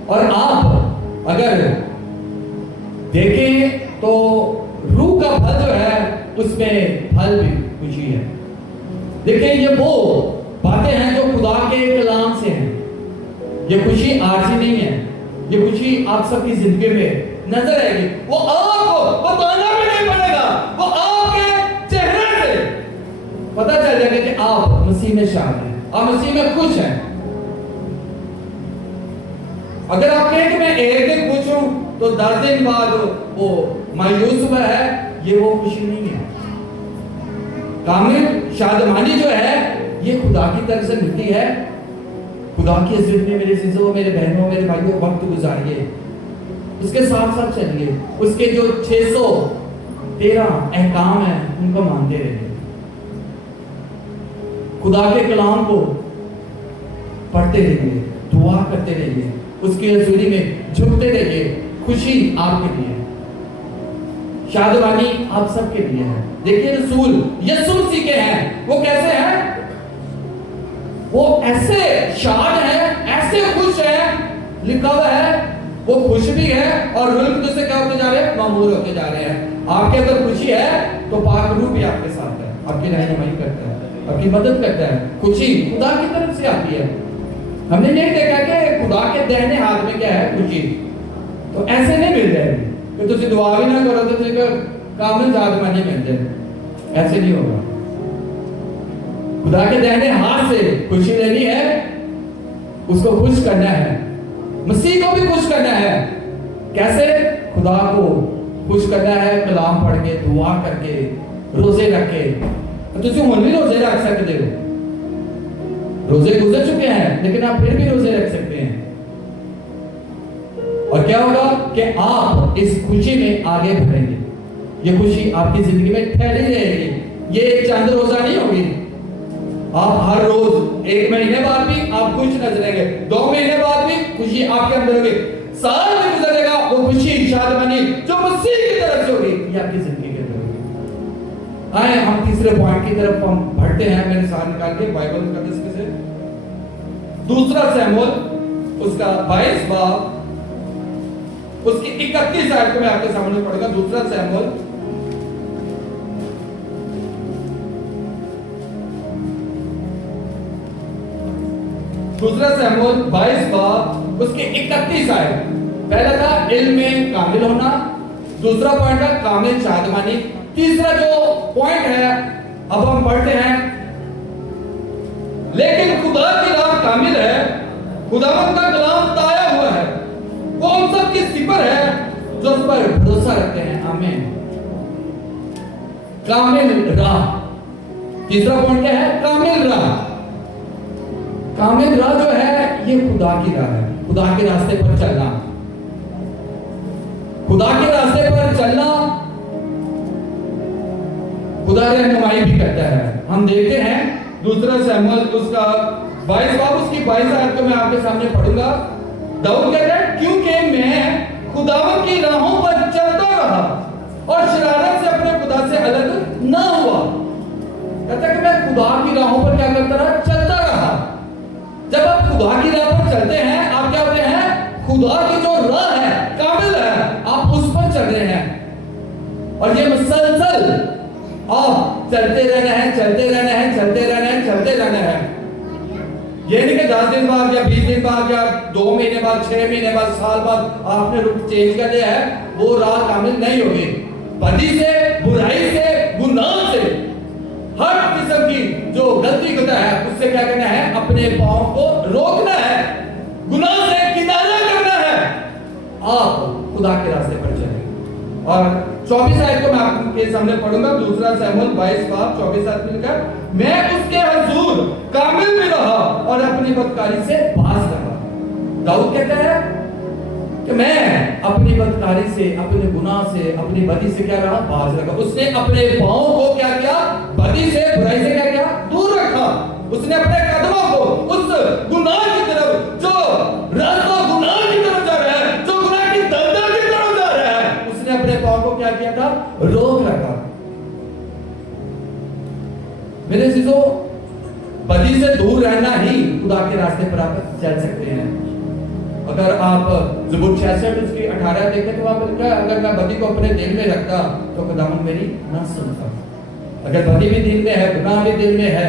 और आप अगर देखें तो रूह का फल जो है उसमें फल भी खुशी है। देखिए ये वो बातें हैं जो खुदा के कलाम से हैं। ये खुशी आरजी नहीं है, ये खुशी आप सबकी जिंदगी में नजर आएगी। वो आपको बताना भी नहीं पड़ेगा, वो आपके चेहरे से पता चल जाएगा कि आप मसीह में शामिल हैं, आप मसीह में खुश हैं। अगर आप कहें कि मैं एक दिन खुश हूं तो 10 दिन बाद वो मायूस हुआ है, ये वो खुशी नहीं है। कामिल शादमानी जो है ये खुदा की तरफ से मिलती है। खुदा की इज्जत में मेरे अजीजों, मेरे बहनों, मेरे भाइयों वक्त गुजारिए, उसके साथ साथ चलिए, उसके जो 613 अहकाम हैं उनको मानते रहिए, खुदा के कलाम को पढ़ते रहिए, दुआ करते रहिए, उसकी हजूरी में झुकते रहिए। खुशी आपके लिए, शादवानी आप सबके लिए है। देखिए रसूल यीशु मसीह के हैं, वो कैसे हैं? वो ऐसे शाद है, ऐसे खुश है, लिखा हुआ है वो खुश भी है और रूह कुदस से क्या होते जा रहे हैं? मामूर होते जा रहे हैं। आपके अंदर खुशी है तो पाक रूह भी आपके साथ है, आपकी रहनुमाई करता है, आपकी मदद करता है। खुशी खुदा की तरफ से आती है। हमने नहीं देखा कि खुदा के दाहिने हाथ में क्या है? खुशी। तो ऐसे नहीं मिल जाएगी कि तुझे दुआ भी ना करो तो तुझे कामिल शादमानी मिल जाए, ऐसे नहीं होगा। खुदा के दाहिने हाथ से खुशी लेनी है, उसको खुश करना है, मसीह को भी खुश करना है। कैसे? खुदा को खुश करना है कलाम पढ़ के, दुआ करके, रोजे रख के। तो तुम भी रोजे रख सकते हो, रोजे गुजर चुके हैं लेकिन आप फिर भी रोजे रख सकते हैं। और क्या होगा कि आप इस खुशी में आगे बढ़ेंगे। ये खुशी आपकी जिंदगी में ठहरी रहेगी। ये एक चंद रोजा नहीं होगी। आप हर रोज 1 महीने बाद भी आप खुश नजर आएंगे, 2 महीने बाद भी खुशी आपके अंदर होगी, साल भी गुजरेगा वो खुशी शादमानी जो मसीह की तरफ से होगी ये आपकी जिंदगी के अंदर होगी। आए हम तीसरे पॉइंट की तरफ हम बढ़ते हैं। मेरे साथ निकाल के बाइबल मुकद्दस में से 2 शमूएल उसका 22 बाब उसकी 31 आयत को मैं आपके सामने पढ़ूंगा। 2 शमूएल 22 बाब उसके 31 आयत। पहला था इल्म में कामिल होना, दूसरा पॉइंट था कामिल शादमानी, तीसरा जो पॉइंट है अब हम पढ़ते हैं। लेकिन खुदा की राह कामिल है, खुदावंद का कलाम ताया हुआ है, वो उन सब की सिपर है जो उस पर भरोसा रखते हैं। आमीन। कामिल राह, तीसरा पॉइंट क्या है? कामिल राह। कामिल राह जो है ये खुदा की राह है, खुदा के रास्ते पर चलना, खुदा के रास्ते पर चलना खुदा रहनुमाई भी करता है। हम देखते हैं 2 शमूएल उसका 22 बाब उसकी 22 आयत को मैं आपके सामने पढ़ूंगा। दाऊद कहता है क्योंकि मैं खुदावंद की राहों पर चलता रहा और शरारत से अपने खुदा से अलग ना हुआ। कहता है कि मैं खुदा की राहों पर क्या करता रहा? चलता रहा। जब आप खुदा की राह पर चलते हैं आप क्या होते हैं? खुदा की जो राह है कामिल है, आप उस पर चल रहे हैं। और ये मुसलसल आप चलते रहना है, चलते रहना है, चलते रहना है, चलते रहना है। ये नहीं कि 10 दिन बाद या 20 दिन बाद या 2 महीने बाद, 6 महीने बाद, साल बाद आपने रुख चेंज कर दिया है, वो राह कामिल नहीं होगी। बदी से, बुराई से, गुनाह से, हर किस्म की जो गलती करता है उससे क्या करना है? अपने पांव को रोकना है, गुनाह से किनारा करना है, आप खुदा के रास्ते पर चलें। और 24 आयत को मैं आपके सामने पढ़ूंगा। 2 शमूएल 22 बाब 24 आयत में लिखा, मैं उसके हुजूर कामिल भी रहा और अपनी बदकारी से बाज रहा। दाऊद कहता है कि मैं अपनी बदकारी से, अपने गुनाह से, अपनी बदी से क्या रहा? बाज रखा। उसने अपने पांव को क्या किया? बदी से, बुराई से क्या किया? दूर रखा। उसने अपने कदमों को उस गुनाह की तरफ, जो रास्ता गुनाह की तरफ मेरे चीजों बदी से दूर रहना ही खुदा के रास्ते पर आप चल सकते हैं। अगर आप ज़बूर 66 उसकी 18 देखें तो आप लिखा है, अगर मैं बदी को अपने दिल में रखता तो खुदावन मेरी ना सुनता। अगर बदी भी दिल में है, गुनाह भी दिल में है,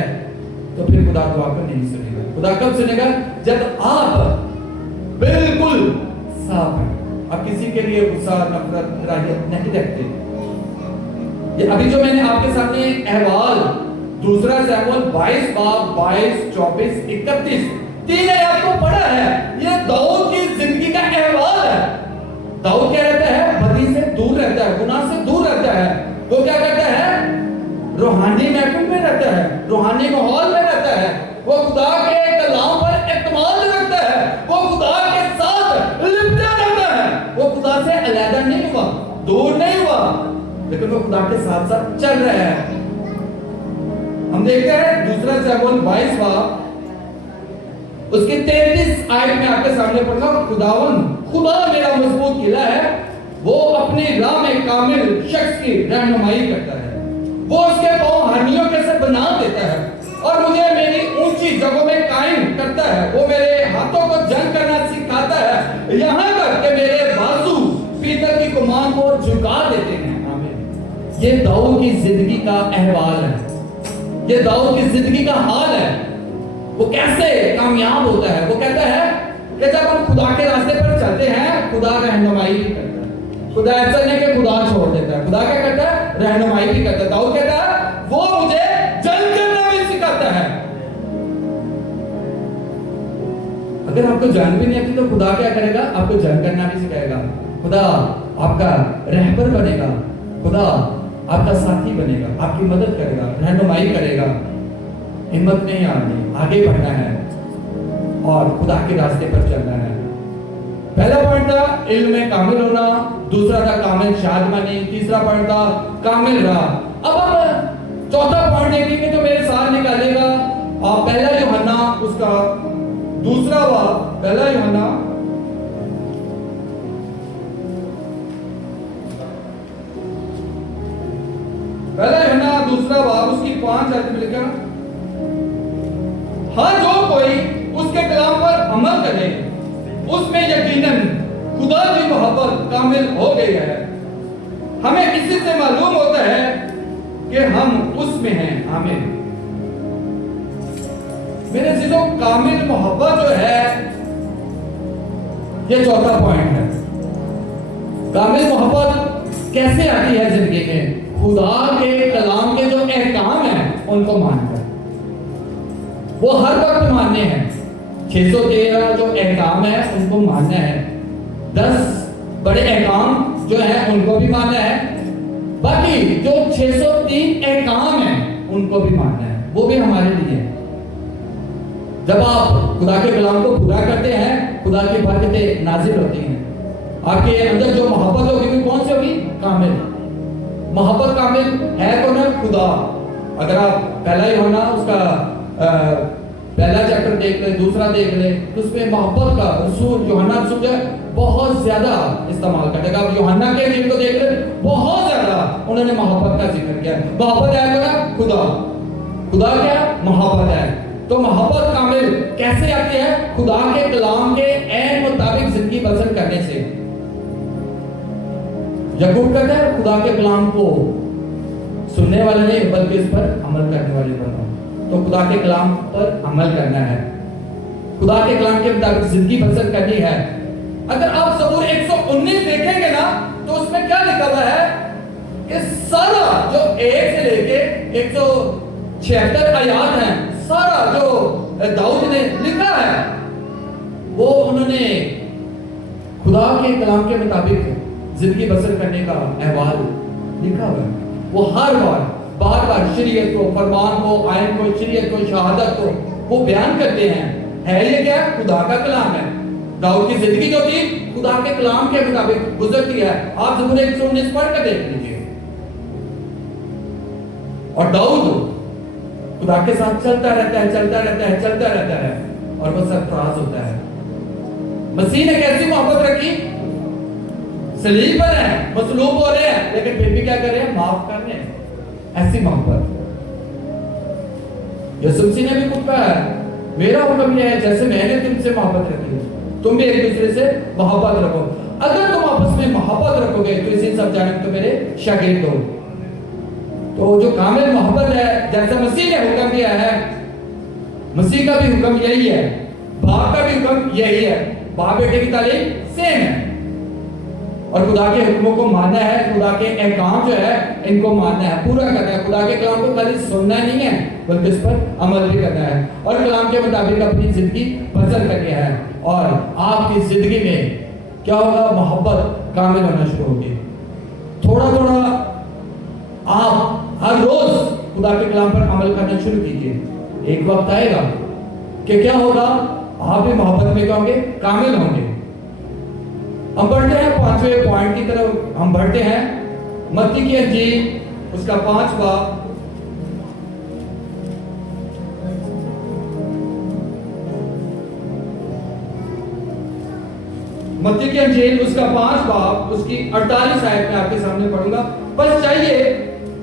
तो फिर खुदा तो आपको नहीं सुनेगा। खुदा कब सुनेगा? जब आप बिल्कुल साफ हैं, आप किसी के लिए गुस्सा, नफरत, राहियत नहीं रखते। ये अभी जो मैंने आपके सामने अहवाल 2 शमूएल 22 बाब 22, 24, 31 तीन आपको पढ़ा है, ये दाऊद की जिंदगी का अहवाल है। दाऊद क्या रहता है? बदी से दूर रहता है, गुनाह से दूर रहता है। वो क्या करता है? रूहानी महफिल में रहता है, रूहानी माहौल में रहता है। वो खुदा के कलाम पर इत्मीनान रखता है, वो खुदा के साथ लिपटा रहता है। वो खुदा से अलग नहीं हुआ, दूर नहीं हुआ, लेकिन वो खुदा के साथ साथ चल रहा है। हम देखते हैं 2 शमूएल 22 बाब उसके 33 आयत में आपके सामने पढ़ रहा हूं। खुदा मेरा मजबूत किला है, वो अपनी राह में कामिल शख्स की रहनुमाई करता है। वो उसके पांव हड्डियों के से बना देता है और मुझे मेरी ऊंची जगहों में कायम करता है। वो मेरे हाथों को जंग करना सिखाता है, यहाँ तक कि मेरे बाजू पीतल की कमान को झुका देते हैं। आमीन। ये दाऊद की जिंदगी का अहवाल है, ये दाऊद की जिंदगी का हाल है। वो कैसे कामयाब होता है? वो कहता है कि जब हम खुदा के रास्ते पर चलते हैं, खुदा रहनुमाई भी करता है। खुदा ऐसा नहीं कि खुदा छोड़ देता है, खुदा क्या करता है? रहनुमाई भी करता है। दाऊद कहता है वो मुझे जंग करना भी सिखाता है। अगर आपको जंग भी नहीं आती तो खुदा क्या करेगा? आपको जंग करना भी सिखाएगा। खुदा आपका रहबर बनेगा, खुदा आपका साथी बनेगा, आपकी मदद करेगा, रहनुमाई करेगा। हिम्मत नहीं हारनी, आगे बढ़ना है और खुदा के रास्ते पर चलना है। पहला पॉइंट था इल्म में कामिल होना, दूसरा था कामिल शादमानी, तीसरा पॉइंट था कामिल राह। अब हम चौथा पॉइंट देखेंगे जो मेरे साथ निकालेगा आप पहला यूहन्ना उसका दूसरा बाब, पहला यूहन्ना दूसरा बाब उसकी 5 आयत में लिखा, हाँ जो कोई उसके कलाम पर अमल करे उसमें यकीनन खुदा की मोहब्बत कामिल हो गई है। हमें इसी से मालूम होता है कि हम उसमें हैं। आमीन। मेरे चीजों कामिल मोहब्बत जो है ये चौथा पॉइंट है। कामिल मोहब्बत कैसे आती है जिंदगी में? खुदा के कलाम के जो अहकाम हैं उनको मानकर, वो हर वक्त मानने हैं। 613 जो अहकाम है उनको मानना है, 10 बड़े अहकाम जो है उनको भी मानना है, बाकी जो 603 अहकाम है उनको भी मानना है, वो भी हमारे लिए है। जब आप खुदा के कलाम को पूरा करते हैं, खुदा की बरकतें नाजिल होती हैं। आपके अंदर जो मोहब्बत होगी वो कौन सी होगी? कामिल मोहब्बत। कामिल है कौन है? खुदा। अगर आप पहला यूहन्ना उसका पहला चैप्टर देख ले, दूसरा देख ले, तो उसमें मोहब्बत का रसूल यूहन्ना रसूल बहुत ज्यादा इस्तेमाल करते हैं। आप यूहन्ना के जीवन को देख ले, बहुत ज्यादा उन्होंने मोहब्बत का जिक्र किया। मोहब्बत है क्या? खुदा। खुदा क्या? मोहब्बत है। तो मोहब्बत कामिल कैसे आती है? खुदा के कलाम के ऐन मुताबिक जिंदगी बसर करने से। याकूब कहता है खुदा के कलाम को सुनने वाले नहीं बल्कि इस पर अमल करने वाले बनो। तो खुदा के कलाम पर अमल करना है, खुदा के कलाम के मुताबिक जिंदगी बसर करनी है। अगर आप ज़बूर 119 देखेंगे ना तो उसमें क्या लिखा हुआ है कि सारा जो 1 से लेके 176 आयात हैं, सारा जो दाऊद ने लिखा है वो उन्होंने खुदा के कलाम के मुताबिक जिंदगी बसर करने का अहवाल लिखा हुआ है। वो हर बार बार शरीयत को, फरमान को, आयन को, शरीयत को, शहादत को वो बयान करते हैं। है ये क्या? खुदा का कलाम है। दाऊद की जिंदगी जो थी खुदा के कलाम के मुताबिक गुजरती है। आप ज़बूर 119 पढ़ कर देख लीजिए। और दाऊद खुदा के साथ चलता रहता है, चलता रहता है, चलता रहता है और वो सरफराज होता है। मसीह ने कैसी मोहब्बत रखी? सलीब पर है, मसलूब हो रहे हैं, लेकिन फिर भी क्या कर रहे हैं? माफ कर रहे हैं। ऐसी मोहब्बत। यीशु मसीह ने भी खुद कहा है, मेरा हुक्म यह है जैसे मैंने तुमसे मोहब्बत रखी है तुम भी एक दूसरे से मोहब्बत रखो। अगर तुम आपस में मोहब्बत रखोगे तो इसी सब जाने तो मेरे शागिर्द हो। तो जो कामिल मोहब्बत है, जैसा मसीह ने हुक्म दिया है, मसीह का भी हुक्म यही है, बाप का भी हुक्म यही है, बाप बेटे की तालीम सेम है। और खुदा के हुक्मों को मानना है, खुदा के अहकाम जो है इनको मानना है, पूरा करना है। खुदा के कलाम को खाली सुनना नहीं है बल्कि इस पर अमल भी करना है और कलाम के मुताबिक अपनी जिंदगी बसर करनी है। और आपकी जिंदगी में क्या होगा? मोहब्बत कामिल होना शुरू होगी। थोड़ा थोड़ा आप हर रोज खुदा के कलाम पर अमल करना शुरू कीजिए। एक वक्त आएगा कि क्या होगा? आप भी मोहब्बत में कहोगे, कामिल होंगे। हम बढ़ते हैं 5वें पॉइंट की तरफ। हम बढ़ते हैं मत्ती की इंजील उसका 5 बाब मत्ती की इंजील उसका 5 बाब उसकी 48 आयत में आपके सामने पढ़ूंगा। बस चाहिए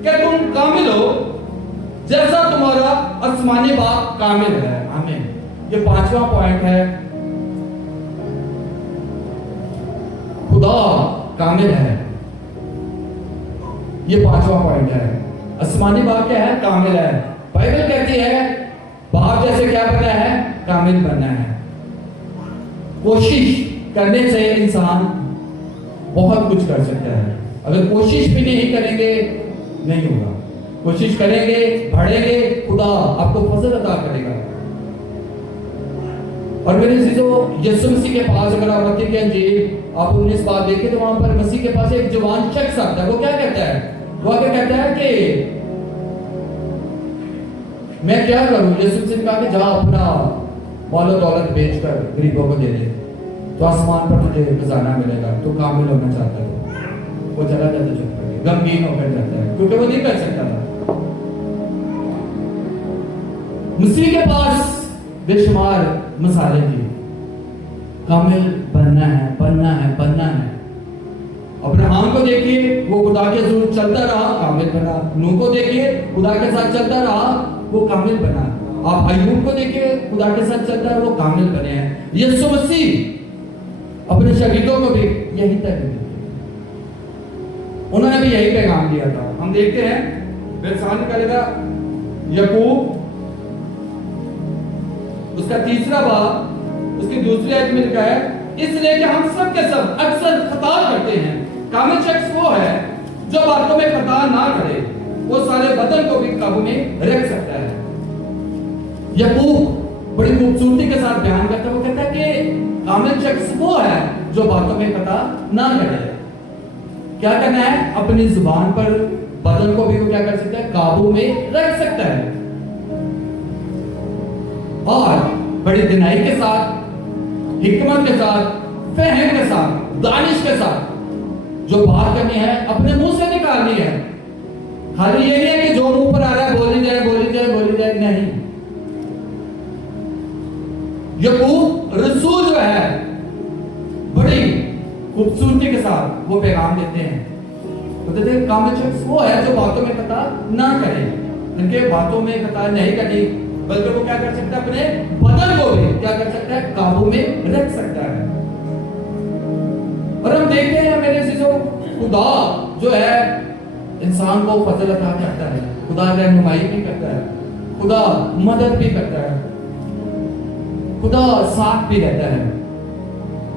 कि तुम कामिल हो जैसा तुम्हारा आसमानी बाप कामिल है। आमीन। ये 5वां पॉइंट है, खुदा कामिल है। ये 5वां पॉइंट है। आसमानी बाप क्या है? कामिल है। बाइबल कहती है बाप जैसे क्या बनना है? कामिल बनना है। कोशिश करने से इंसान बहुत कुछ कर सकता है। अगर कोशिश भी नहीं करेंगे नहीं होगा। कोशिश करेंगे, बढ़ेंगे, खुदा आपको फजल अता करेगा। और मेरे चीजों, यीशु मसीह के पास अगर आप मत्ती की इंजील आप 19 बात देखें तो वहां पर मसीह के पास एक जवान शख्स आता है। वो क्या कहता है? वो आगे कहता है कि मैं क्या करूं? यीशु मसीह ने कहा कि जा अपना माल दौलत बेचकर गरीबों को दे दे तो आसमान पर तुझे खजाना मिलेगा। तो कामिल होना चाहता है। वो चला जाता चुप करके, गमगीन होकर जाता है क्योंकि वो नहीं कर सकता था। मसीह के पास बेशुमार मसाले थी। कामिल बनना है, बनना है, बनना है। अब्राहम को देखिए, वो खुदा के साथ चलता रहा, कामिल बना। नूह को देखिए, खुदा के साथ चलता रहा, वो कामिल बना। आप अय्यूब को देखिए, खुदा के साथ चलता है, वो कामिल बने हैं। यीशु मसीह अपने शागिर्दों को भी यही तक उन्होंने भी यही पैगाम दिया था। हम देखते हैं बेलसान निकालेगा याकूब उसका 3रा बाब उसकी 2री आयत में लिखा है, इसलिए कि हम सब के सब अक्सर खता करते हैं। कामिल शख्स वो है जो बातों में खता ना करे, वो सारे बदन को भी काबू में रख सकता है। याकूब बड़ी खूबसूरती के साथ बयान करता है। वो कहता है कि कामिल शख्स वो है जो बातों में खता ना करे। क्या करना है? अपनी जुबान पर बदन को भी वो क्या कर सकता है? काबू में रख सकता है। और बड़ी दिनाई के साथ, हिकमत के साथ, फहम के साथ, दानिश के साथ जो बात करनी है अपने मुंह से निकालनी है। खाली ये नहीं है कि जो मुंह पर आ रहा है बोली जाए, बोली जाए, बोली जाए, नहीं। याकूब रसूल जो है बड़ी खूबसूरती के साथ वो पैगाम देते हैं। कहते थे कामिल शख्स वो है जो बातों में खता ना करे। उनके बातों में खता नहीं करनी, बल्कि वो क्या कर सकता है? अपने बदन को भी क्या कर सकता है? काबू में रख सकता है। और हम देखते हैं मेरे चीजों, खुदा जो है इंसान को फजल अता करता है, खुदा रहनुमाई भी करता है, खुदा मदद भी करता है, खुदा साथ भी रहता है।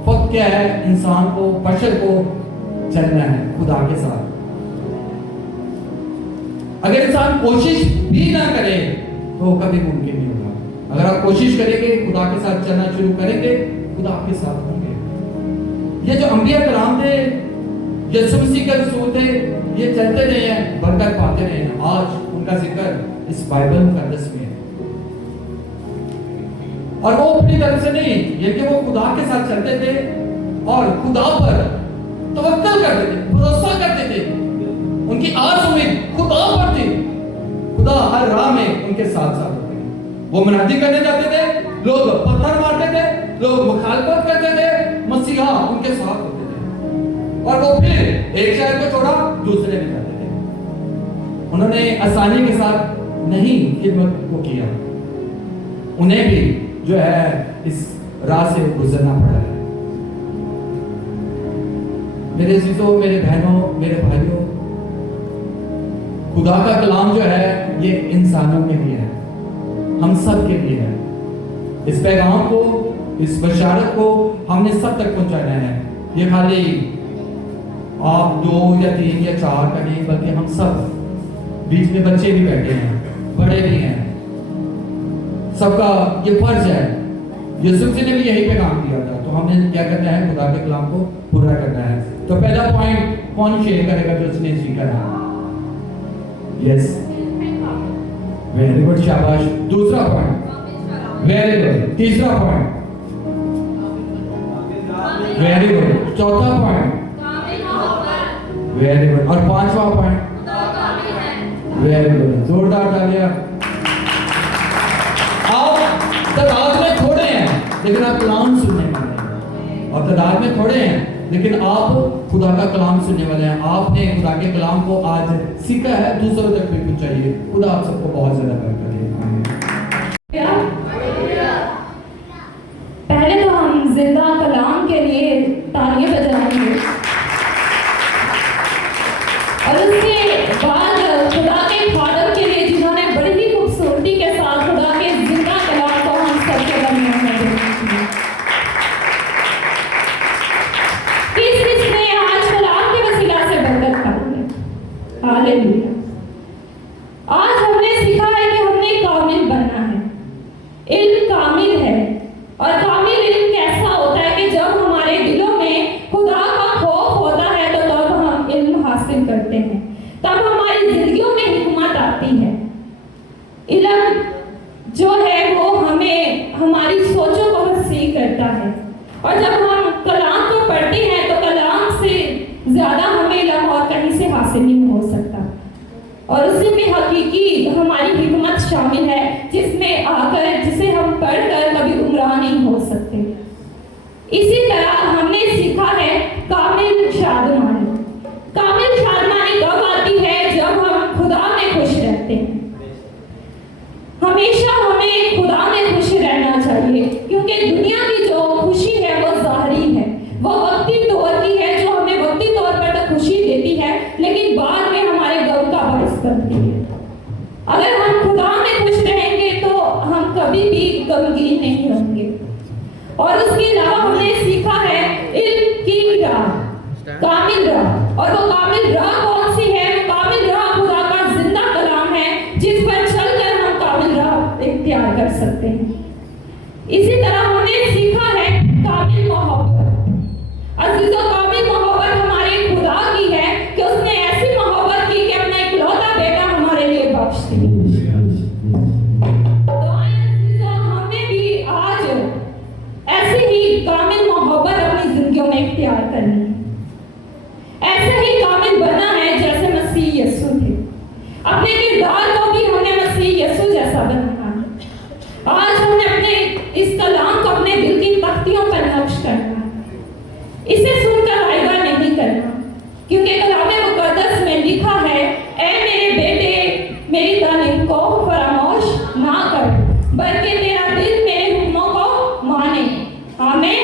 वक्त क्या है? इंसान को, बशर को चलना है खुदा के साथ। अगर इंसान कोशिश भी ना करे तो कभी मुमकिन नहीं होगा। अगर आप कोशिश करेंगे, खुदा के साथ चलना शुरू करेंगे, खुदा आपके साथ होंगे। ये जो अंबिया कराम थे, यीशु मसीह के रसूल थे, ये चलते रहे हैं, बरकत पाते रहे हैं। आज उनका जिक्र इस बाइबल मुकद्दस में है। और वो अपनी तरफ से नहीं, ये कि वो खुदा के साथ चलते थे और खुदा पर तवक्कल करते थे, भरोसा करते थे। उनकी आस उम्मीद खुदा पर थी। खुदा हर राह में उनके साथ साथ होते थे। वो मुनादी करने जाते थे, लोग पत्थर मारते थे, लोग मुखालफत करते थे, मसीहा उनके साथ होते थे। और वो फिर एक शहर को छोड़ा दूसरे में जाते थे। उन्होंने आसानी के साथ नहीं खिदमत को किया, उन्हें भी जो है इस राह से गुजरना पड़ा है। मेरे अजीजों, मेरे बहनों, मेरे भाइयों, खुदा का कलाम जो है ये इंसानों के लिए है, हम सब के लिए है। इस पैगाम को, इस बशारत को हमने सब तक पहुंचाना है। ये खाली आप 2 या 3 या 4 का नहीं, बल्कि हम सब, बीच में बच्चे भी बैठे हैं, बड़े भी हैं, सबका ये फर्ज है। यूसुफ जी ने भी यही पैगाम दिया था, तो हमने क्या करना है, खुदा के कलाम को पूरा करना है। तो पहला पॉइंट कौन शेयर करेगा जो उसने सीखा है? यस, वेरी गुड, शाबाश। दूसरा पॉइंट, वेरी गुड। तीसरा पॉइंट, वेरी गुड। चौथा पॉइंट, वेरी गुड। और 5वां पॉइंट, वेरी गुड। जोरदार तालियां। आप तादाद में थोड़े हैं, लेकिन आप कलाम सुनने वाले हैं। और तादाद में थोड़े हैं, लेकिन आप खुदा का कलाम सुनने वाले हैं। आपने खुदा के कलाम को आज सीखा है, दूसरों तक भी पहुंचाइए। खुदा आप सबको बहुत ज्यादा बरकत दे। पहले तो हम जिंदा कलाम के लिए तालियां बजाएंगे और उसके बाद खुदा के खादम के लिए जिन्होंने बड़ी ही खूबसूरती के साथ खुदा के जिंदा कलाम को हम सबके दरमियान में देखेंगे। किसने आज कलाम के वसीला से बरकत पाई है? हालेलुया। आज हमने सीखा है कि हमने कामिल बनना है। इल्म कामिल है, और कामिल इल्म कैसा होता है कि जब हमारे दिलों में खुदा का खौफ होता है तो तब हम इल्म हासिल करते हैं, तब हमारी जिंदगियों में हिकमत आती है। इल्म जो है वो हमें हमारी सोचों को वसी करता है, और जब हम कलाम को पढ़ते हैं तो कलाम से ज्यादा हमें इल्म और कहीं से हासिल नहीं हो सकता, और उसी में हकीकी हमारी हिकमत शामिल है, जिसमें आकर जिसे हम पढ़कर कभी गुमराह नहीं हो सकते। इसी तरह हमने सीखा है कामिल शादमानी। कामिल शादमानी कब आती है? जब हम खुदा में खुश रहते हैं। हमेशा हमें खुदा में खुश रहना चाहिए, क्योंकि दुनिया की जो खुशी है वो ज़ाहरी है, वो वक्ती तौर की है, जो हमें वक्ती तौर पर तो खुशी देती है, लेकिन बाद में हमारे गम का बायस बनती है। अगर हम खुदा में खुश रहेंगे तो हम कभी भी गमगीन नहीं होंगे। और उसके अलावा हमने सीखा है इल्म की राह, कामिल राह, और वो कामिल राह कौन सी है? कामिल राह खुदा का जिंदा कलाम है, जिस पर चलकर हम कामिल राह इख्तियार कर सकते हैं। इसी तरह हमने सीखा है कामिल मोहब्बत। अजीजों, कामिल मोहब्बत हमारे खुदा की है कि उसने ऐसी मोहब्बत की कि अपना इकलौता बेटा हमारे लिए बख्श दिया। तो अजीजों, हमें भी आज ऐसी ही कामिल मोहब्बत अपनी जिंदगियों में इख्तियार करनी है। ऐसे ही कामिल बनना है जैसे मसीह यीशु थे। अपने किरदार को भी हमने मसीह यीशु जैसा बनाना है। आज हमने अपने इस कलाम को अपने दिल की तख्तियों पर नक्श करना है। इसे सुनकर आइबा नहीं करना, क्योंकि कलाम मुकद्दस में लिखा है, ऐ मेरे बेटे, मेरी तालीम को फरामोश ना कर, बल्कि तेरा दिल मेरे हुक्मों को माने। आमीन।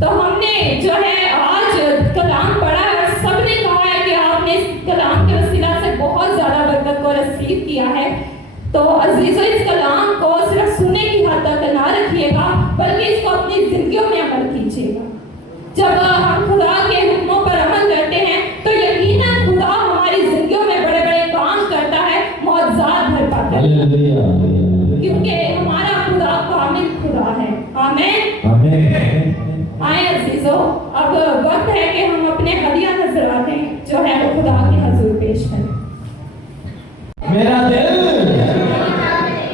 तो हमने जो है आज कलाम पढ़ा है, सबने कहा है कि आपने इस कलाम के वसीला से बहुत ज्यादा बरकत को रिसीव किया है। तो अजीजों, इस कलाम को सिर्फ सुनने की हद तक ना रखिएगा, बल्कि इसको अपनी जिंदगियों में अमल कीजिएगा। जब हम खुदा के हुक्मों पर अमल करते हैं तो यकीनन खुदा हमारी जिंदगियों में बड़े बड़े काम करता है, मौजूद भर पाता है, क्योंकि हमारा खुदा कामिल खुदा है। आमीन। आमीन। आए अजीजों, अब वक्त है कि हम अपने हदिया नजरातें जो है वो खुदा के हजूर पेश करें। मेरा दिल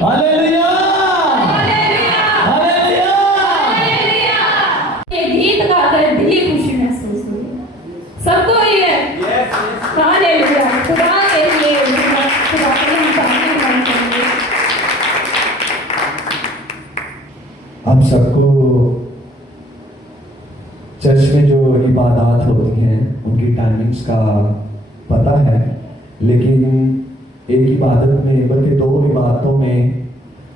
हालेलुया, हालेलुया। ये गीत गाकर दिली खुशी महसूस हुई सबको। ये हालेलुया, खुदा के लिए, खुदा के लिए हम तारीफ करेंगे। आप सबको चर्च में जो इबादत होती हैं उनकी टाइमिंग्स का पता है, लेकिन एक इबादत में बल्कि दो इबादतों में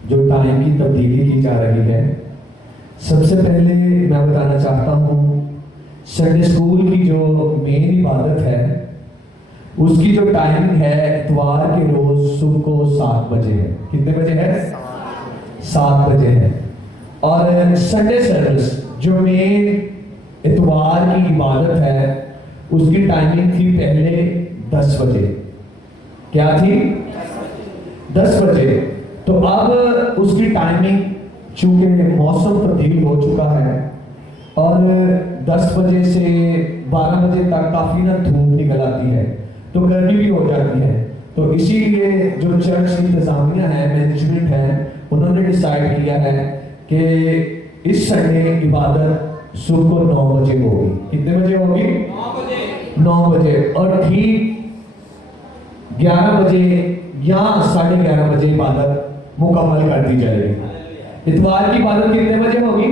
जो टाइम की तब्दीली की जा रही है। सबसे पहले मैं बताना चाहता हूँ संडे स्कूल की जो मेन इबादत है उसकी जो टाइमिंग है इतवार के रोज सुबह को 7 बजे है। कितने बजे है? 7 बजे है। और संडे सर्विस जो मेन इतवार की इबादत है उसकी टाइमिंग थी पहले 10 बजे। क्या थी? 10 बजे। तो अब उसकी टाइमिंग चूंकि मौसम तब्दील हो चुका है और 10 बजे से 12 बजे तक काफी ना धूप निकल आती है तो गर्मी भी हो जाती है। तो इसीलिए जो चर्च इंतजामिया है, मैनेजमेंट है, उन्होंने डिसाइड किया है कि इस संडे इबादत सुबह को 9 बजे होगी। कितने बजे होगी? 9 बजे। और ठीक 11 बजे या 11:30 बजे इबादत मुकम्मल कर दी जाएगी। इतवार की इबादत कितने बजे होगी?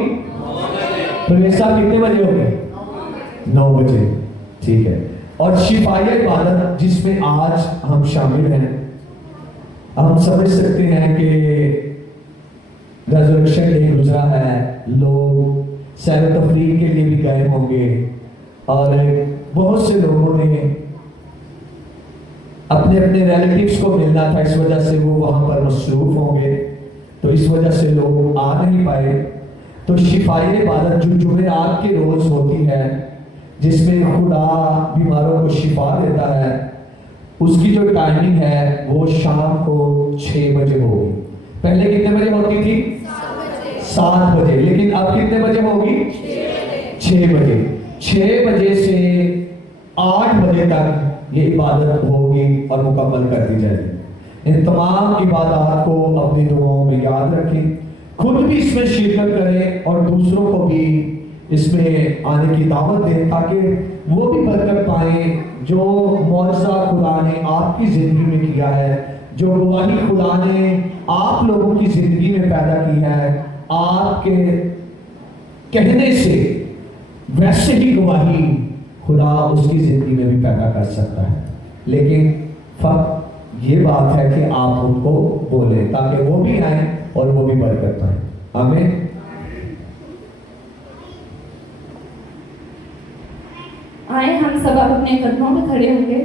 प्रवेश साहब कितने बजे होगी? 9 बजे। ठीक है। और शिफाया इबादत जिसमें आज हम शामिल हैं, हम समझ सकते हैं कि रेज़रेक्शन डे गुजरा है, लोग सैर तफरीह के लिए भी गए होंगे और बहुत से लोगों ने अपने अपने रिलेटिव्स को मिलना था, इस वजह से वो वहां पर मसरूफ होंगे, तो इस वजह से लोग आ नहीं पाए। तो शिफाया इबादत जो जुमेरात के रोज होती है जिसमें खुदा बीमारों को शिफा देता है, उसकी जो टाइमिंग है वो शाम को 6 बजे होगी। पहले कितने बजे होती थी? 7 बजे। लेकिन अब कितने बजे होगी? 6 बजे। 6 बजे से 8 बजे तक ये इबादत होगी और मुकम्मल कर दी जाएगी। इन तमाम इबादत को अपनी दुआओं में याद रखें, खुद भी इसमें शिरकत करें और दूसरों को भी इसमें आने की दावत दें ताकि वो भी बरकत पाए। जो मौजज़ा खुदा ने आपकी ज़िंदगी में किया है, जो गवाही खुदा ने आप लोगों की ज़िंदगी में पैदा की है, आपके कहने से वैसे ही गवाही खुदा उसकी ज़िंदगी में भी पैदा कर सकता है। लेकिन फर्क ये बात है कि आप उनको बोलें ताकि वो भी आए और वो भी बरकत पाए। आमीन। आए हम सब अपने कदमों में खड़े होंगे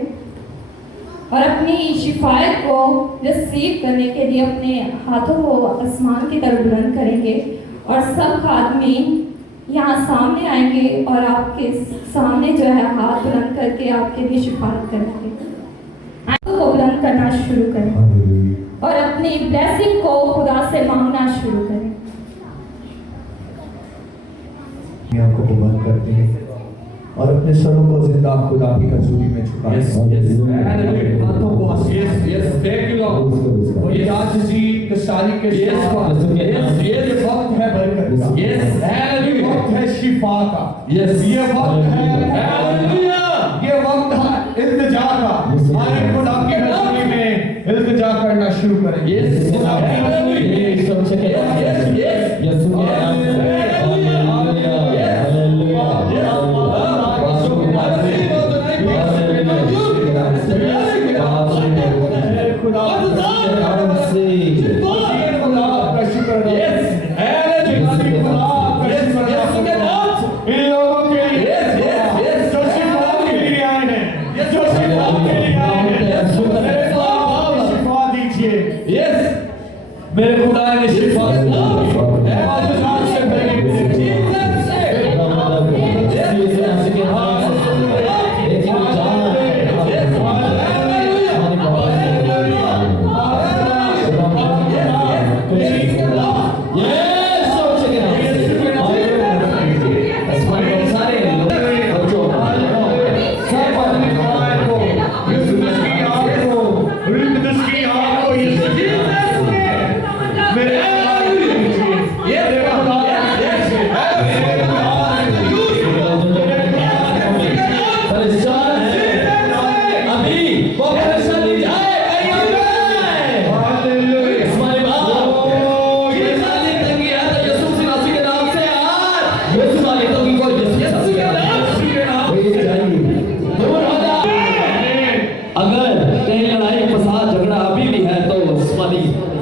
और अपनी शिफायत को रिसीव करने के लिए अपने हाथों को आसमान की तरफ बुलंद करेंगे और सब खादमी यहाँ सामने आएंगे और आपके सामने जो है हाथ बुलंद करके आपके लिए शिफायत करेंगे। हाथों को बुलंद करना शुरू करें और अपनी ब्लेसिंग को खुदा से मांगना शुरू करें। को बुलंद करते हैं और अपने सरों को जिंदा खुदा की हजूरी में झुकाएं। हाथों को और ये आजिज़ी कसाली के साथ ये वक्त है बरकत का, ये वक्त है शिफा का, ये वक्त है ये वक्त है इल्तिजा का। आए खुदा की हजूरी में इल्तिजा करना शुरू करें। मेरे खुदा ने शिफा मेरे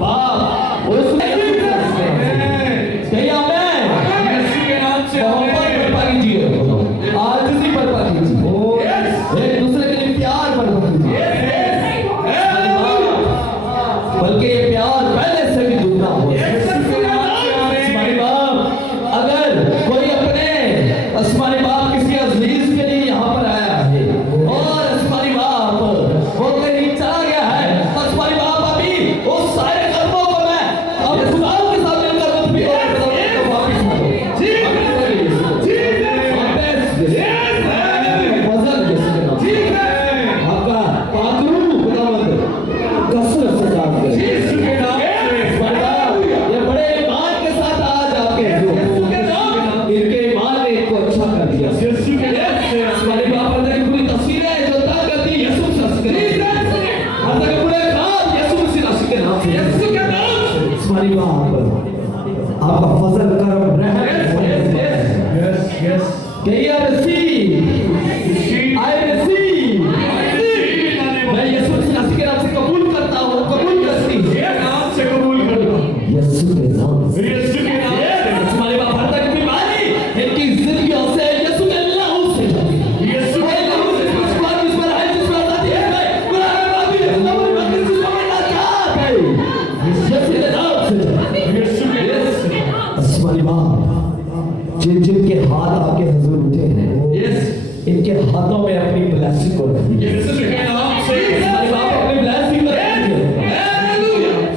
बाप उसने कहीं आमेन। यीशु के नाम से मोहब्बत बर्पा कीजिए, आजिज़ी बर्पा कीजिए, एक दूसरे के लिए प्यार बर्पा कीजिए, बल्कि ये प्यार पहले से भी दुगना हो। आसमानी बाप, अगर कोई अपने आसमानी बाप किसी अजीज के लिए यहाँ पर आया है और आसमानी बाप वो कहीं चला गया है, आसमानी बाप अभी उस सारे कर्मों को मैं अब खुदा के साथ मिलकर मत भी आपका पाकरू खुदावंद कसरत से काम करे। ये बड़े ईमान के साथ आज आपके इनके ईमान ने इनको अच्छा कर दिया। हमारे बाप अंदर की पूरी तस्वीरें जो तय करती है यीशु मसीह के नाम से, अंदर के पूरे काम यीशु मसीह के नाम से, हमारी बाप आपका फजल करम रहम कहिए receive, I receive, मैं यीशु मसीह के नाम से कबूल करता हूँ, कबूल करती हूँ यीशु के नाम से। हमारे बाप हर तक बीमारी इनकी जिंदगियों से यीशु के लहू से जाती है। यीशु के लहू से जिस पर है जिस पर आती है भाई कुरान में बात है हमारे बाप की जिस पर ना जात है यीशु के नाम से जाती है। हमारे बाप जिनके हाथ आपके हुजूर उठे हैं इनके हाथों में अपनी ब्लेसिंग को रखिए। हमारे बाप अपनी ब्लेसिंग को रखिए।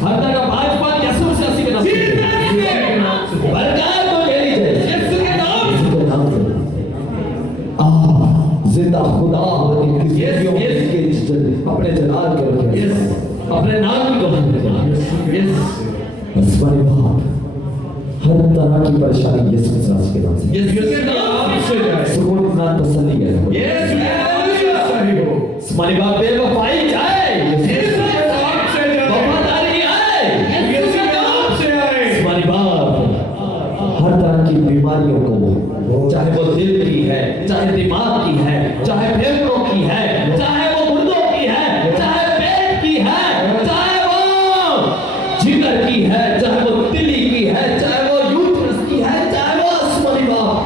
हर तरह का भाजपा यीशु मसीह के नाम से बरकत को ले लीजिए यीशु के नाम से। जिंदा खुदा अपने जलाल के रखे अपने नाम को रखे। हमारे बाप हर तरह की परेशानी यीशु मसीह के नाम से सुकून ना तसल्ली है। हमारे बाप बेवफाई जाए वफादारी आए हमारे बाप हर तरह की बीमारियों को चाहे वो दिल की है चाहे दिमाग की है चाहे फेफड़ों की है चाहे वो गुर्दों की है चाहे पेट की है चाहे वो जिगर की है चाहे वो तिली की है चाहे वो यूट्रस की है चाहे वो आसमानी बाप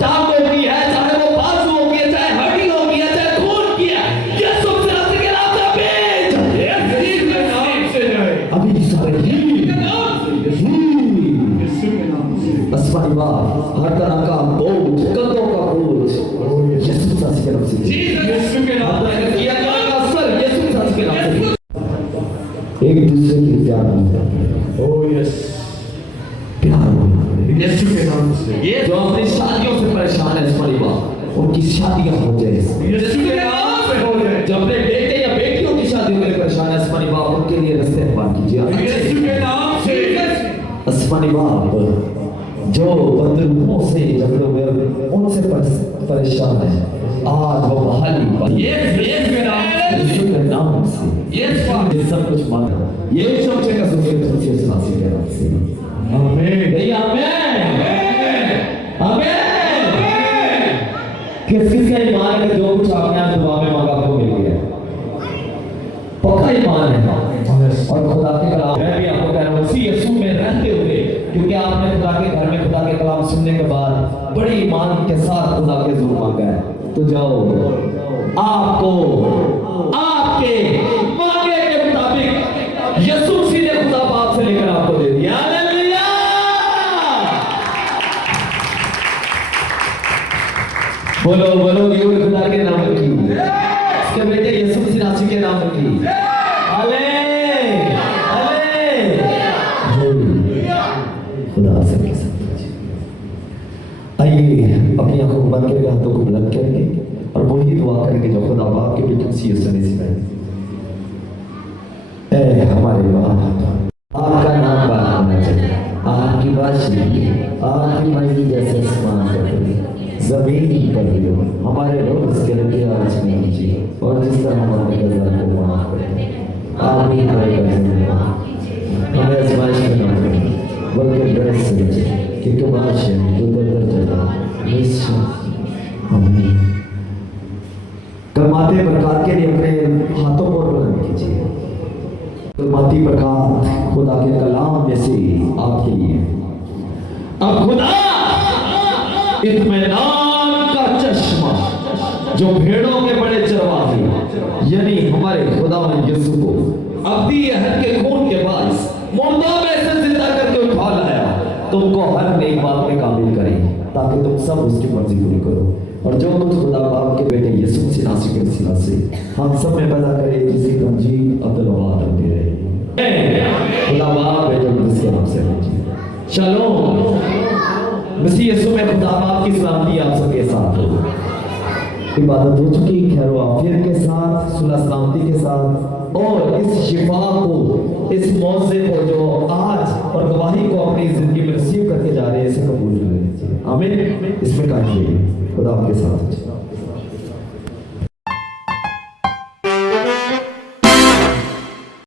चामड़े की है चाहे वो बाजुओं की है चाहे हड्डियों की है चाहे खून की है यीशु मसीह के नाम से अभी सारे आसमानी बाप हर तरह का बोझ कंधों का बोझ यीशु मसीह के नाम से हर तरह का किया जाएगा असर यीशु मसीह के नाम से। एक दूसरे की प्यार प्यार जो अपनी शादियों से परेशान है हमारी बाप उनकी शादियां हो जाए। जो अपने बेटे या बेटियों की शादियों के लिए परेशान है हमारी बाप उनके लिए रास्ते पार कीजिए। हमारी बाप जो बदरूहों से झगड़े हुए उनसे परेशान है आज वो बहाली यीशु के नाम से ये सब कुछ मांगा यीशु मसीह का सुन के तुमसे विश्वास के नाम से आमीन आमीन आमीन। किस किस का ईमान है कि जो कुछ आपने आज दुआ में मांगा आपको मिल गया? पक्का ईमान है और खुदा के कलाम मैं भी आपको कह रहा हूँ इसी यीशु में रहते हुए क्योंकि आपने खुदा के घर में खुदा के कलाम सुनने के बाद बड़ी ईमान के साथ खुदा के हुजूर मांगा है तो जाओ आपको आपके मांगे के मुताबिक यीशु मसीह ने खुदा बाप से लेकर आपको दे दिया। हालेलुया बोलो बोलो ये खुदा के नाम की इसके बेटे यीशु मसीह नासी के नाम की हाले हाले खुदा से के साथ आइए अपनी आंखों को बंद करके हाथों को बुलंद करके और वही दुआ करेंगे जो खुदा बाप के बेटे मसीह यीशु ने सिखाई। ए हमारे बाप आपका नाम बात होना चाहिए आपकी बादशाही आपकी मर्जी जैसे आसमान पर जमीन पर भी हो हमारे रोज के लिए आज में कीजिए और जिस तरह हमारे गलतियों को माफ करें आमीन करेगा हमें आजमाइश में ना करें बल्कि डर से बचें क्योंकि बादशाह जो दर चला निश्चय आमीन। कलमाते बरकत के लिए अपने हाथों को बुलंद कीजिए। कलमाती छोटी बरकत खुदा के कलाम में से आपके लिए। अब खुदा इत्मीनान का चश्मा जो भेड़ों के बड़े चरवाहे यानी हमारे खुदा यीशु को अब्दी अहद के खून के बायस मुर्दों में से जिंदा करके उठा लाया, तुमको हर नई बात में काबिल करे ताकि तुम सब उसकी मर्जी पूरी करो। और जो कुछ खुदा बाप के बेटे यीशु मसीह नासरी के वसीला से हम सब में पैदा करे, जिसकी तमजीद अब्दुल वहाब होती रहे। खुदा बाप बेटे के नाम से शालोम। मसीह यीशु में खुदा बाप की सलामती आप सबके साथ हो। इबादत हो चुकी खैर आफियत के साथ, सुलह सलामती के साथ, और इस शिफा को, इस मौजे को जो आज और गवाही को अपनी जिंदगी में रिसीव करके जा रहे हैं, इसे कबूल कर लीजिए। आमीन। इसमें काफी खुदा आपके साथ।